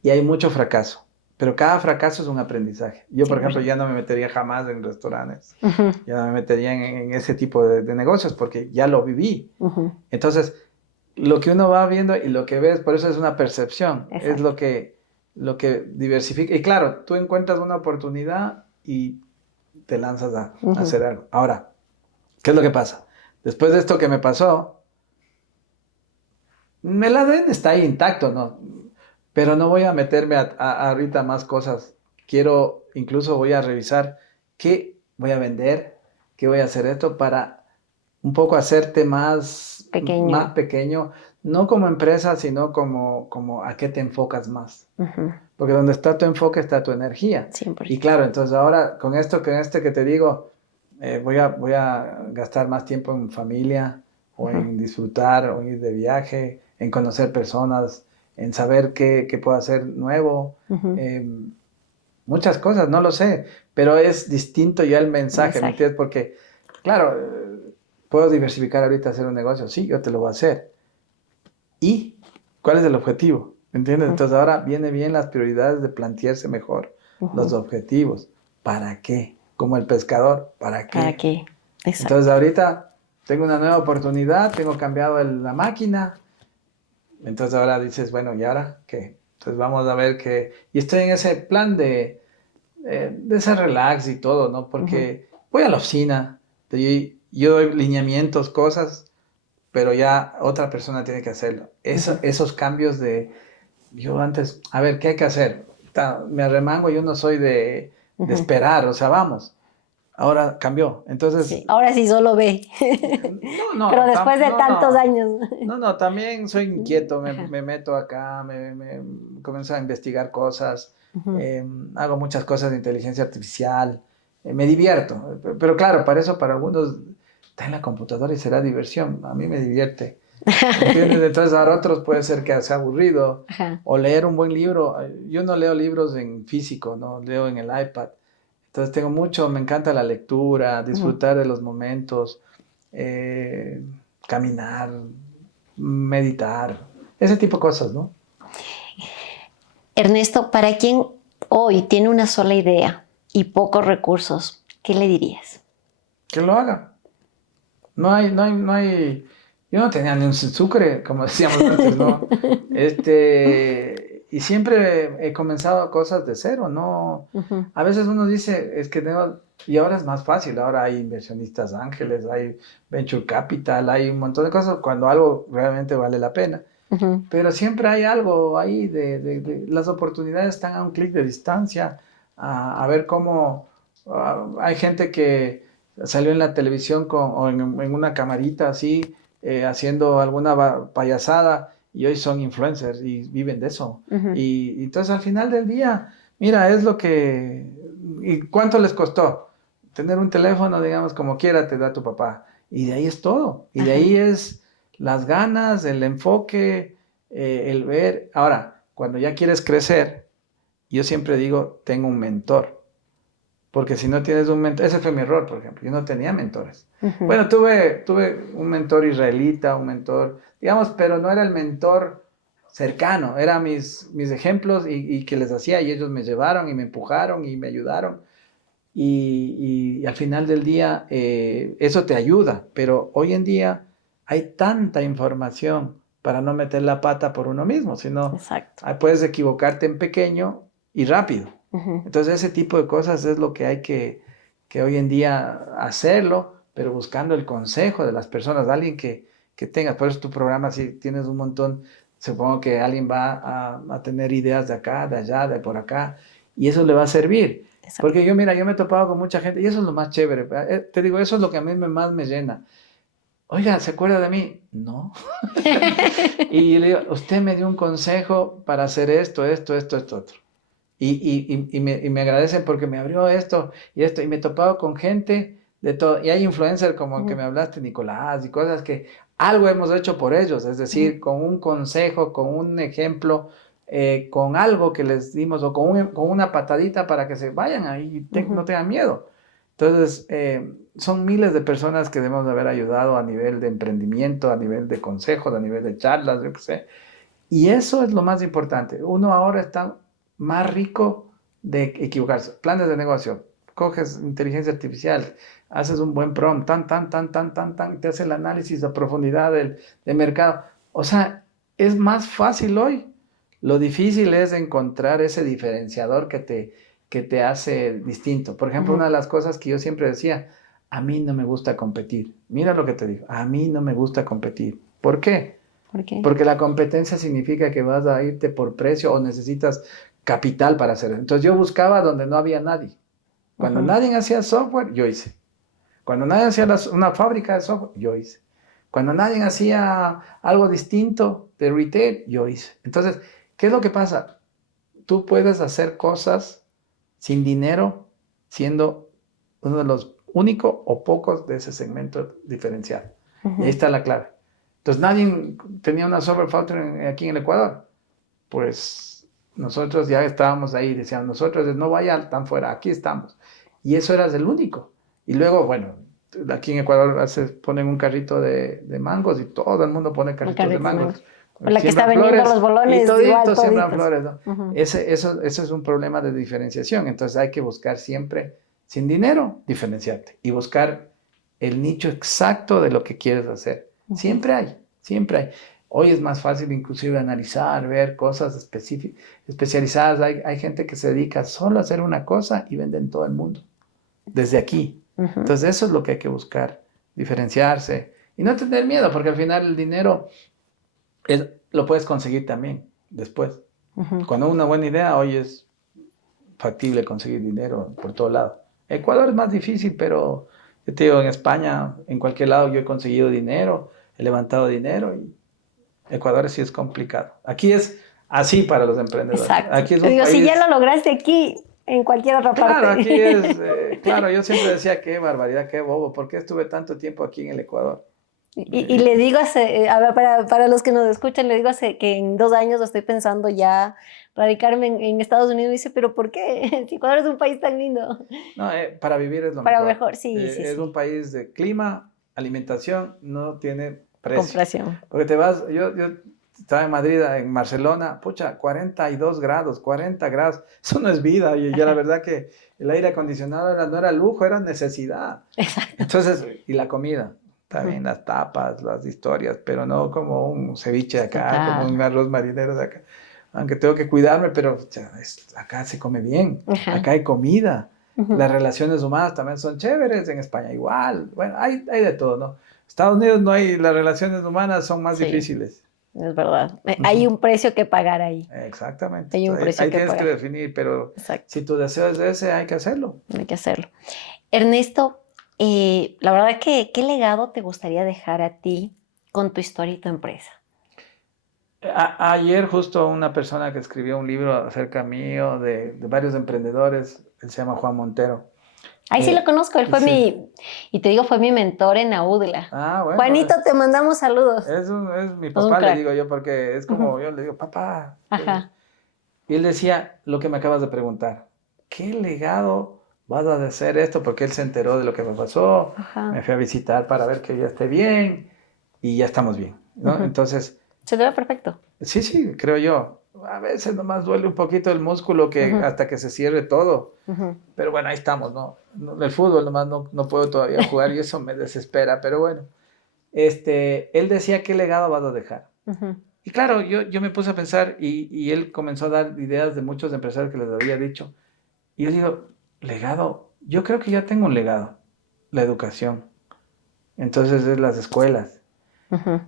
Y hay mucho fracaso. Pero cada fracaso es un aprendizaje. Yo, por ejemplo, ya no me metería jamás en restaurantes. Ya no me metería en ese tipo de negocios porque ya lo viví. Entonces, lo que uno va viendo y lo que ves, por eso es una percepción. Exacto. Es lo que diversifica. Y claro, tú encuentras una oportunidad y te lanzas a hacer algo. Ahora, ¿qué es lo que pasa? Después de esto que me pasó, el ADN está ahí intacto, ¿no? Pero no voy a meterme a ahorita más cosas. Incluso voy a revisar qué voy a vender, qué voy a hacer esto para un poco hacerte más pequeño, no como empresa, sino como a qué te enfocas más. Porque donde está tu enfoque está tu energía. 100%. Y claro, entonces ahora con esto que te digo, voy a gastar más tiempo en familia, o en disfrutar, o ir de viaje, en conocer personas, en saber qué puedo hacer nuevo, muchas cosas, no lo sé, pero es distinto ya el mensaje. ¿Me entiendes? Porque, claro, puedo diversificar ahorita, hacer un negocio, sí, yo te lo voy a hacer. ¿Y cuál es el objetivo? ¿Me entiendes? Entonces ahora viene bien las prioridades de plantearse mejor los objetivos. ¿Para qué? Como el pescador, ¿para qué? ¿Para qué? Exacto. Entonces ahorita tengo una nueva oportunidad, tengo cambiado la máquina. Entonces ahora dices, bueno, ¿y ahora qué? Entonces vamos a ver qué. Y estoy en ese plan de ese relax y todo, ¿no? Porque voy a la oficina, yo doy lineamientos, cosas, pero ya otra persona tiene que hacerlo. Esos cambios yo antes, a ver, ¿qué hay que hacer? Me arremango, yo no soy de esperar, o sea, vamos. Ahora cambió, entonces... Sí, ahora sí solo ve. No, pero después de tantos años. No, también soy inquieto, me meto acá, me comienzo a investigar cosas, hago muchas cosas de inteligencia artificial, me divierto, pero claro, para algunos está en la computadora y será diversión, a mí me divierte, ¿entiendes? Entonces ahora otros puede ser que sea aburrido, o leer un buen libro. Yo no leo libros en físico, no leo en el iPad. Entonces me encanta la lectura, disfrutar de los momentos, caminar, meditar, ese tipo de cosas, ¿no? Ernesto, para quien hoy tiene una sola idea y pocos recursos, ¿qué le dirías? Que lo haga. No hay, yo no tenía ni un sucre, como decíamos antes, ¿no? Y siempre he comenzado cosas de cero, ¿no? A veces uno dice, es que y ahora es más fácil, ahora hay inversionistas ángeles, hay venture capital, hay un montón de cosas cuando algo realmente vale la pena. Pero siempre hay algo ahí las oportunidades están a un clic de distancia, a ver cómo hay gente que salió en la televisión o en una camarita así, haciendo alguna payasada y hoy son influencers y viven de eso. Y entonces al final del día, mira, es lo que... ¿Y cuánto les costó? Tener un teléfono, digamos, como quiera te da tu papá. Y de ahí es todo. Y de ahí es las ganas, el enfoque, el ver. Ahora, cuando ya quieres crecer, yo siempre digo, tengo un mentor. Porque si no tienes un mentor, ese fue mi error, por ejemplo, yo no tenía mentores. Bueno, tuve un mentor israelita, un mentor, digamos, pero no era el mentor cercano, eran mis ejemplos y que les hacía y ellos me llevaron y me empujaron y me ayudaron. Y al final del día eso te ayuda, pero hoy en día hay tanta información para no meter la pata por uno mismo, sino puedes equivocarte en pequeño y rápido. Entonces ese tipo de cosas es lo que hay que hoy en día hacerlo, pero buscando el consejo de las personas, de alguien que tenga. Por eso tu programa, si tienes un montón, supongo que alguien va a tener ideas de acá, de allá, de por acá, y eso le va a servir. Porque yo me he topado con mucha gente, y eso es lo más chévere. Te digo, eso es lo que a mí más me llena. Oiga, ¿se acuerda de mí? No. Y le digo, usted me dio un consejo para hacer esto, otro. Y me agradecen porque me abrió esto, y me he topado con gente de todo. Y hay influencers como el que me hablaste, Nicolás, y cosas que algo hemos hecho por ellos, es decir, con un consejo, con un ejemplo, con algo que les dimos, o con una patadita para que se vayan ahí y no tengan miedo. Entonces, son miles de personas que debemos de haber ayudado a nivel de emprendimiento, a nivel de consejos, a nivel de charlas, yo qué sé. Y eso es lo más importante. Uno ahora está más rico de equivocarse. Planes de negocio. Coges inteligencia artificial, haces un buen prompt, te hace el análisis a profundidad del mercado. O sea, es más fácil hoy. Lo difícil es encontrar ese diferenciador que te hace distinto. Por ejemplo, una de las cosas que yo siempre decía, a mí no me gusta competir. Mira lo que te digo, a mí no me gusta competir. ¿Por qué? ¿Por qué? Porque la competencia significa que vas a irte por precio o necesitas capital para hacer eso. Entonces yo buscaba donde no había nadie. Cuando nadie hacía software, yo hice. Cuando nadie hacía una fábrica de software, yo hice. Cuando nadie hacía algo distinto de retail, yo hice. Entonces, ¿qué es lo que pasa? Tú puedes hacer cosas sin dinero, siendo uno de los únicos o pocos de ese segmento diferencial. Y ahí está la clave. Entonces, nadie tenía una software factory aquí en el Ecuador. Pues nosotros ya estábamos ahí, decíamos, nosotros no vayan tan fuera, aquí estamos. Y eso era el único. Y luego, bueno, aquí en Ecuador ponen un carrito de mangos y todo el mundo pone carritos de mangos. O la que está vendiendo los bolones. Y toditos siembran flores, ¿no? Eso es un problema de diferenciación. Entonces hay que buscar siempre, sin dinero, diferenciarte. Y buscar el nicho exacto de lo que quieres hacer. Siempre hay. Hoy es más fácil inclusive analizar, ver cosas especializadas. Hay gente que se dedica solo a hacer una cosa y vende en todo el mundo. Desde aquí. Entonces eso es lo que hay que buscar. Diferenciarse. Y no tener miedo, porque al final el dinero lo puedes conseguir también después. Cuando una buena idea, hoy es factible conseguir dinero por todo lado. Ecuador es más difícil, pero yo te digo, en España, en cualquier lado yo he conseguido dinero, he levantado dinero, y Ecuador sí es complicado. Aquí es así para los emprendedores. Exacto. Aquí es un país... si ya lo lograste aquí, en cualquier otra parte. Claro, aquí es, claro, yo siempre decía, qué barbaridad, qué bobo, ¿por qué estuve tanto tiempo aquí en el Ecuador? Y le digo, a ver, para los que nos escuchan, le digo que en 2 años estoy pensando ya radicarme en Estados Unidos. Y dice, ¿pero por qué? Si Ecuador es un país tan lindo. No, para vivir es lo mejor. Para mejor, sí. Es un país de clima, alimentación, no tiene precio. Comparación. Porque te vas, yo estaba en Madrid, en Barcelona, pucha, 42 grados, 40 grados, eso no es vida. Y ya la verdad que el aire acondicionado no era lujo, era necesidad. Exacto. Entonces, y la comida. También las tapas, las historias, pero no como un ceviche de acá, como un arroz marinero de acá. Aunque tengo que cuidarme, pero acá se come bien, acá hay comida. Las relaciones humanas también son chéveres, en España igual. Bueno, hay de todo, ¿no? Estados Unidos no hay, las relaciones humanas son más difíciles. es verdad. Hay un precio que pagar ahí. Exactamente. Hay un precio Ahí que tienes que pagar. definir, pero Exacto, si tu deseo es ese, hay que hacerlo. hay que hacerlo. Ernesto, la verdad que, ¿qué legado te gustaría dejar a ti con tu historia y tu empresa? Ayer justo una persona que escribió un libro acerca mío de varios emprendedores, él se llama Juan Montero. Ahí sí lo conozco, él fue Sí. y te digo, fue mi mentor en AUDLA. Bueno, Juanito, te mandamos saludos. es mi Es un papá, le crack. digo yo, porque es como Ujú. yo le digo, papá. Ajá, Y él decía lo que me acabas de preguntar. ¿Qué legado vas a hacer esto? Porque él se enteró de lo que me pasó, me ajá. fue a visitar para ver que ya esté bien y ya estamos bien, ¿no? Ujú. Entonces, Se te ve perfecto. sí, creo yo. A veces nomás duele un poquito el músculo que Ujú, hasta que se cierre todo. ujú. Pero bueno, ahí estamos, ¿no? El fútbol nomás no puedo todavía jugar y eso me desespera. Pero bueno, él decía, ¿qué legado vas a dejar? Ujú. Y claro, yo me puse a pensar y él comenzó a dar ideas de muchos empresarios que les había dicho. Y yo digo, legado, yo creo que ya tengo un legado, la educación. Entonces es las escuelas. Ujú.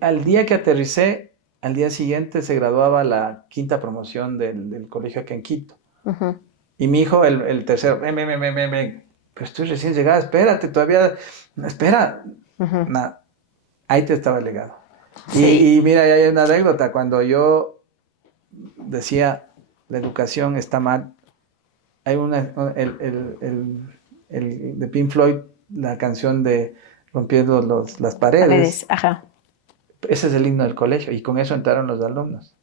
Al día que aterricé, al día siguiente se graduaba la quinta promoción del colegio aquí en Quito. Ujú. Y mi hijo, el tercero, ven, pero estoy recién llegada, espérate, todavía, espera. Ujú. Nada, ahí te estaba el legado. Sí. Y mira, hay una anécdota, cuando yo decía, la educación está mal, hay de Pink Floyd, la canción de Rompiendo las paredes, Paredes, ajá. ese es el himno del colegio, y con eso entraron los alumnos.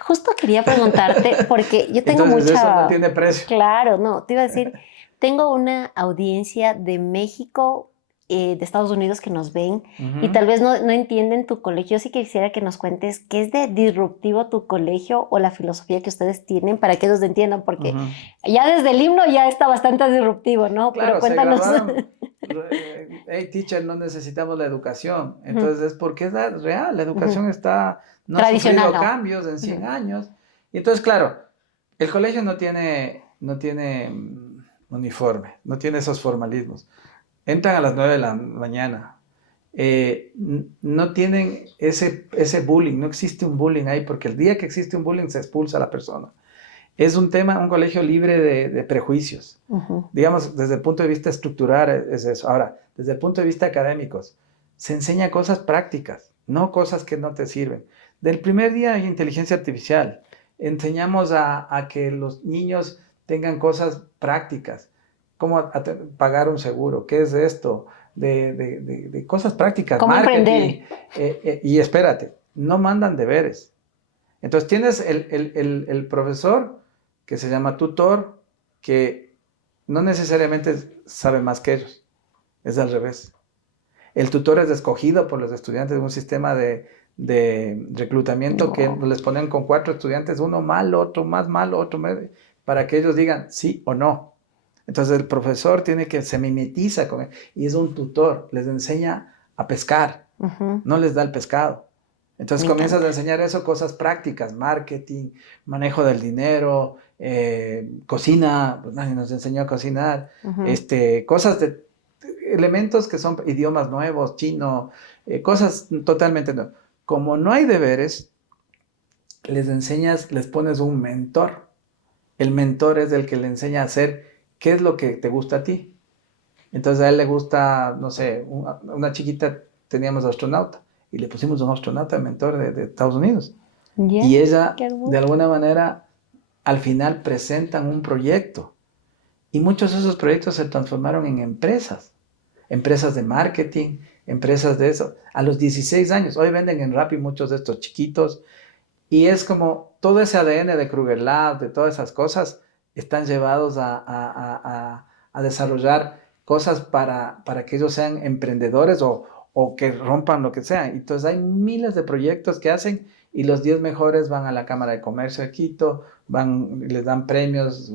Justo quería preguntarte, porque yo tengo Entonces eso no mucha, tiene precio. claro, no, te iba a decir, tengo una audiencia de México, de Estados Unidos que nos ven y tal vez no entienden tu colegio. Yo sí quisiera que nos cuentes qué es de disruptivo tu colegio o la filosofía que ustedes tienen para que ellos entiendan, porque ya desde el himno ya está bastante disruptivo, ¿no? Pero Claro, se cuéntanos. graduaron. Hey, teacher, no necesitamos la educación. Entonces, es porque es real. La educación no ha Tradicional, sufrido ¿no? cambios en 100 años. Y entonces, claro, el colegio no tiene uniforme, no tiene esos formalismos. Entran a las 9 de la mañana. No tienen ese bullying, no existe un bullying ahí, porque el día que existe un bullying se expulsa a la persona. Es un colegio libre de prejuicios. Digamos, desde el punto de vista estructural es eso. Ahora, desde el punto de vista académicos, se enseña cosas prácticas, no cosas que no te sirven. Del primer día hay inteligencia artificial. Enseñamos a que los niños tengan cosas prácticas, cómo pagar un seguro, qué es esto, de cosas prácticas, ¿Cómo marketing. emprender? Y espérate, no mandan deberes. Entonces tienes el profesor que se llama tutor, que no necesariamente sabe más que ellos, es al revés. El tutor es escogido por los estudiantes de un sistema de reclutamiento que No. les ponen con 4 estudiantes, uno malo, otro más malo, otro medio, para que ellos digan sí o no. Entonces el profesor se mimetiza con él y es un tutor, les enseña a pescar, no les da el pescado. Entonces comienzas a enseñar eso, cosas prácticas, marketing, manejo del dinero, cocina, pues nadie nos enseñó a cocinar, cosas elementos que son idiomas nuevos, chino, cosas totalmente nuevas. Como no hay deberes, les pones un mentor. El mentor es el que le enseña a hacer qué es lo que te gusta a ti. Entonces a él le gusta, no sé, una chiquita, teníamos astronauta, y le pusimos un astronauta mentor de Estados Unidos. Yeah, y ella, de alguna manera, al final presentan un proyecto. Y muchos de esos proyectos se transformaron en empresas de marketing, empresas de eso. A los 16 años, hoy venden en Rappi muchos de estos chiquitos. Y es como todo ese ADN de Kruger Lab, de todas esas cosas, están llevados a desarrollar cosas para que ellos sean emprendedores o que rompan lo que sea. Entonces hay miles de proyectos que hacen y los 10 mejores van a la Cámara de Comercio de Quito, les dan premios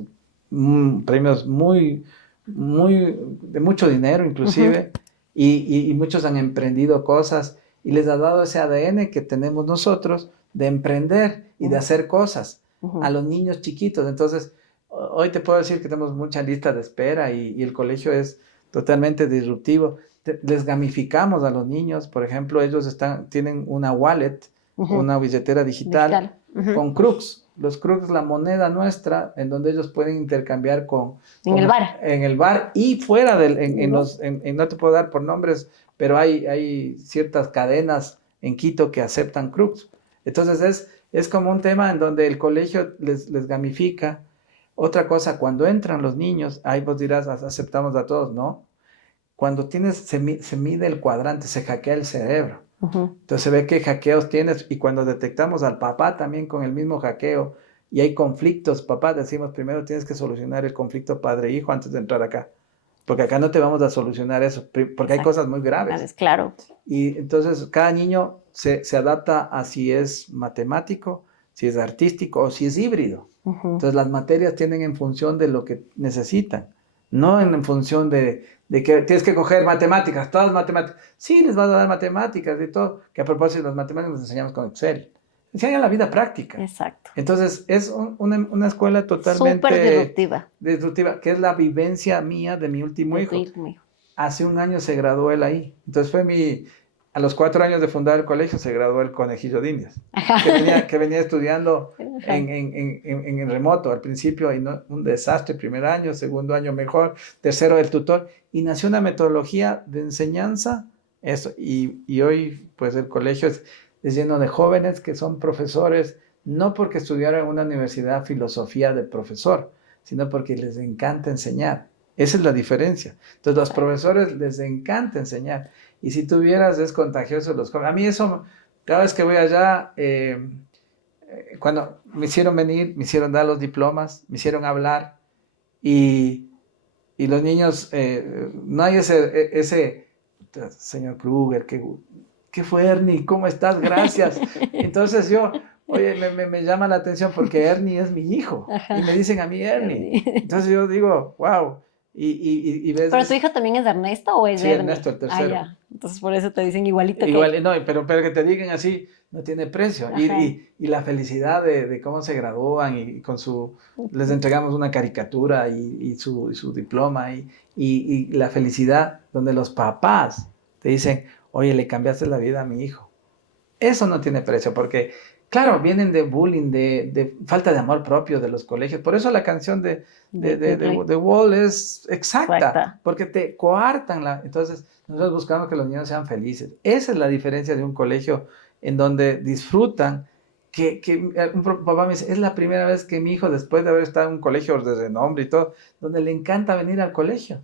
muy, de mucho dinero inclusive, y muchos han emprendido cosas y les ha dado ese ADN que tenemos nosotros de emprender y de hacer cosas a los niños chiquitos. Entonces, hoy te puedo decir que tenemos mucha lista de espera y el colegio es totalmente disruptivo. Les gamificamos a los niños, por ejemplo, ellos tienen una wallet una billetera digital. Con Crux. Los Crux, la moneda nuestra, en donde ellos pueden intercambiar en el bar. En el bar y fuera no te puedo dar por nombres, pero hay ciertas cadenas en Quito que aceptan Crux. Entonces es como un tema en donde el colegio les gamifica. Otra cosa, cuando entran los niños, ahí vos dirás, aceptamos a todos, ¿no? Cuando se mide el cuadrante, se hackea el cerebro. Entonces se ve qué hackeos tienes y cuando detectamos al papá también con el mismo hackeo y hay conflictos, papá, decimos primero tienes que solucionar el conflicto padre-hijo antes de entrar acá. Porque acá no te vamos a solucionar eso, porque hay cosas muy graves. Claro. Y entonces cada niño se adapta a si es matemático, si es artístico o si es híbrido. Entonces las materias tienen en función de lo que necesitan, no en función de que tienes que coger matemáticas, todas matemáticas. Sí, les vas a dar matemáticas y todo, que a propósito las matemáticas las enseñamos con Excel. Enseñan la vida práctica. Exacto. Entonces es una escuela totalmente súper disruptiva, que es la vivencia mía de mi último hijo. Hace un año se graduó él ahí. Entonces a los 4 años de fundar el colegio se graduó el conejillo de Indias, que venía estudiando en remoto al principio, y un desastre, primer año, segundo año mejor, tercero el tutor, y nació una metodología de enseñanza, eso, y hoy pues el colegio es lleno de jóvenes que son profesores, no porque estudiaron en una universidad filosofía de profesor, sino porque les encanta enseñar. Esa es la diferencia. Entonces, los profesores les encanta enseñar. Y si tuvieras, es contagioso los jóvenes. A mí eso, cada vez que voy allá, cuando me hicieron venir, me hicieron dar los diplomas, me hicieron hablar, y los niños, no hay ese señor Kruger, ¿qué fue, Ernie? ¿Cómo estás? Gracias. Entonces oye, me llama la atención porque Ernie es mi hijo. Y me dicen a mí Ernie. Entonces yo digo, wow. Y ves. ¿Pero tu hijo también es Ernesto o es sí, Ernie? Ernesto, el tercero. Ya. Entonces por eso te dicen igualito. Igual, no, pero que te digan así no tiene precio. Y la felicidad de cómo se gradúan y les entregamos una caricatura y su diploma y la felicidad donde los papás te dicen, oye, le cambiaste la vida a mi hijo. Eso no tiene precio porque, claro, vienen de bullying, de falta de amor propio de los colegios. Por eso la canción de Wall es exacta, porque te coartan Entonces, nosotros buscamos que los niños sean felices. Esa es la diferencia de un colegio en donde disfrutan, que un papá me dice, es la primera vez que mi hijo, después de haber estado en un colegio de renombre y todo, donde le encanta venir al colegio.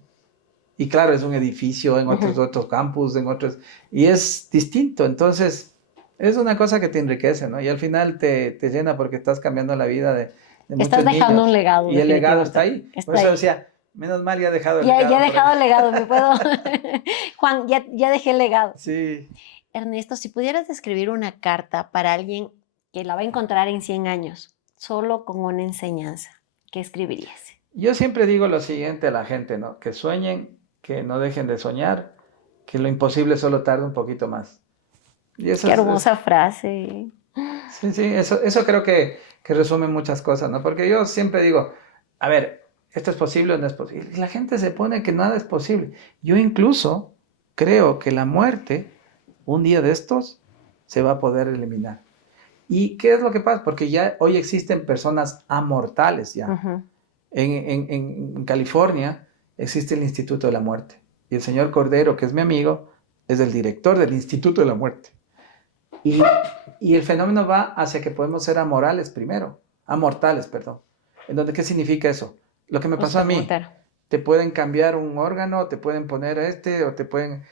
Y claro, es un edificio en otros campus, y es distinto. Entonces, es una cosa que te enriquece, ¿no? Y al final te llena porque estás cambiando la vida de muchos niños. Estás dejando un legado. Y el legado está ahí. Por eso decía, menos mal ya he dejado el legado. Ya he dejado el legado, me puedo... Juan, ya dejé el legado. Sí. Ernesto, si pudieras describir una carta para alguien que la va a encontrar en 100 años, solo con una enseñanza, ¿qué escribirías? Yo siempre digo lo siguiente a la gente, ¿no? Que sueñen, que no dejen de soñar, que lo imposible solo tarda un poquito más. Y eso Qué hermosa frase. Sí, eso creo que resume muchas cosas, ¿no? Porque yo siempre digo, a ver, ¿esto es posible o no es posible? Y la gente se pone que nada es posible. Yo incluso creo que la muerte, un día de estos, se va a poder eliminar. ¿Y qué es lo que pasa? Porque ya hoy existen personas amortales ya. En California existe el Instituto de la Muerte. Y el señor Cordero, que es mi amigo, es el director del Instituto de la Muerte. Y el fenómeno va hacia que podemos ser amortales, perdón. ¿En donde qué significa eso? Lo que me pasó a mí. Te pueden cambiar un órgano, te pueden poner o te pueden...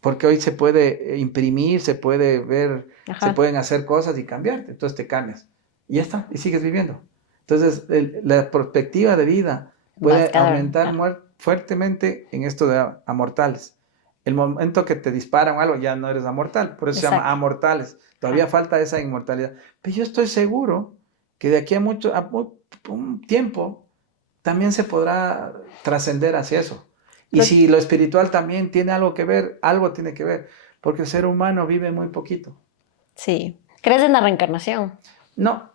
Porque hoy se puede imprimir, se puede ver, se pueden hacer cosas y cambiarte. Entonces te cambias. Y ya está, y sigues viviendo. Entonces la perspectiva de vida puede aumentar fuertemente en esto de amortales. El momento que te disparan o algo, ya no eres amortal, por eso se llama amortales. Todavía falta esa inmortalidad. Pero yo estoy seguro que de aquí a un tiempo también se podrá trascender hacia eso. Y si lo espiritual también tiene algo que ver, algo tiene que ver, porque el ser humano vive muy poquito. Sí. ¿Crees en la reencarnación? No.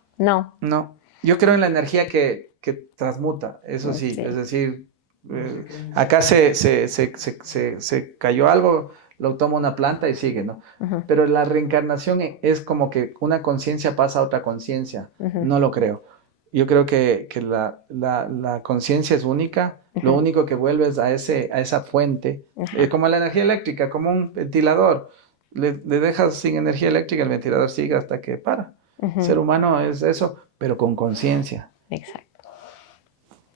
Yo creo en la energía que transmuta, eso sí. Es decir, acá se cayó algo, lo toma una planta y sigue, ¿no? Ujú, Pero la reencarnación es como que una conciencia pasa a otra conciencia. ujú, No lo creo. Yo creo que la conciencia es única. Lo ujú, único que vuelve es a esa fuente, ajá, como la energía eléctrica, como un ventilador. Le dejas sin energía eléctrica, el ventilador sigue hasta que para. El ujú, ser humano es eso, pero con conciencia. exacto.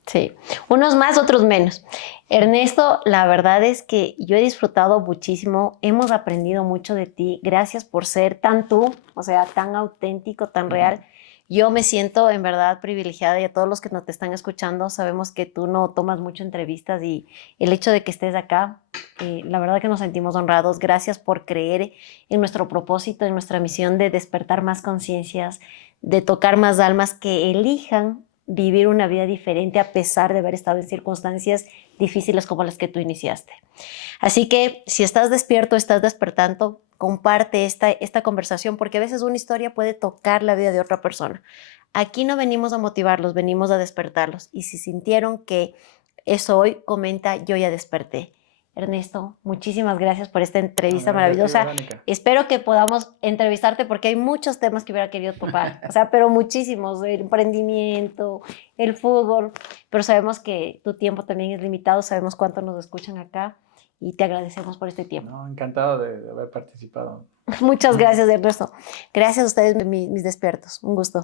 Sí, unos más, otros menos. Ernesto, la verdad es que yo he disfrutado muchísimo, hemos aprendido mucho de ti, gracias por ser tan tú, o sea, tan auténtico, tan real. Yo me siento en verdad privilegiada y a todos los que nos te están escuchando, sabemos que tú no tomas mucho entrevistas y el hecho de que estés acá, la verdad que nos sentimos honrados. Gracias por creer en nuestro propósito, en nuestra misión de despertar más conciencias, de tocar más almas que elijan vivir una vida diferente a pesar de haber estado en circunstancias difíciles como las que tú iniciaste. Así que si estás despierto, estás despertando, comparte esta conversación porque a veces una historia puede tocar la vida de otra persona. Aquí no venimos a motivarlos, venimos a despertarlos. Y si sintieron que eso hoy, comenta, yo ya desperté. Ernesto, muchísimas gracias por esta entrevista Gracias a ti, maravillosa. Verónica. Espero que podamos entrevistarte porque hay muchos temas que hubiera querido topar, o sea, pero muchísimos, el emprendimiento, el fútbol, pero sabemos que tu tiempo también es limitado, sabemos cuánto nos escuchan acá y te agradecemos por este tiempo. No, encantado de haber participado. Muchas gracias, Ernesto. Gracias a ustedes, mis despiertos. Un gusto.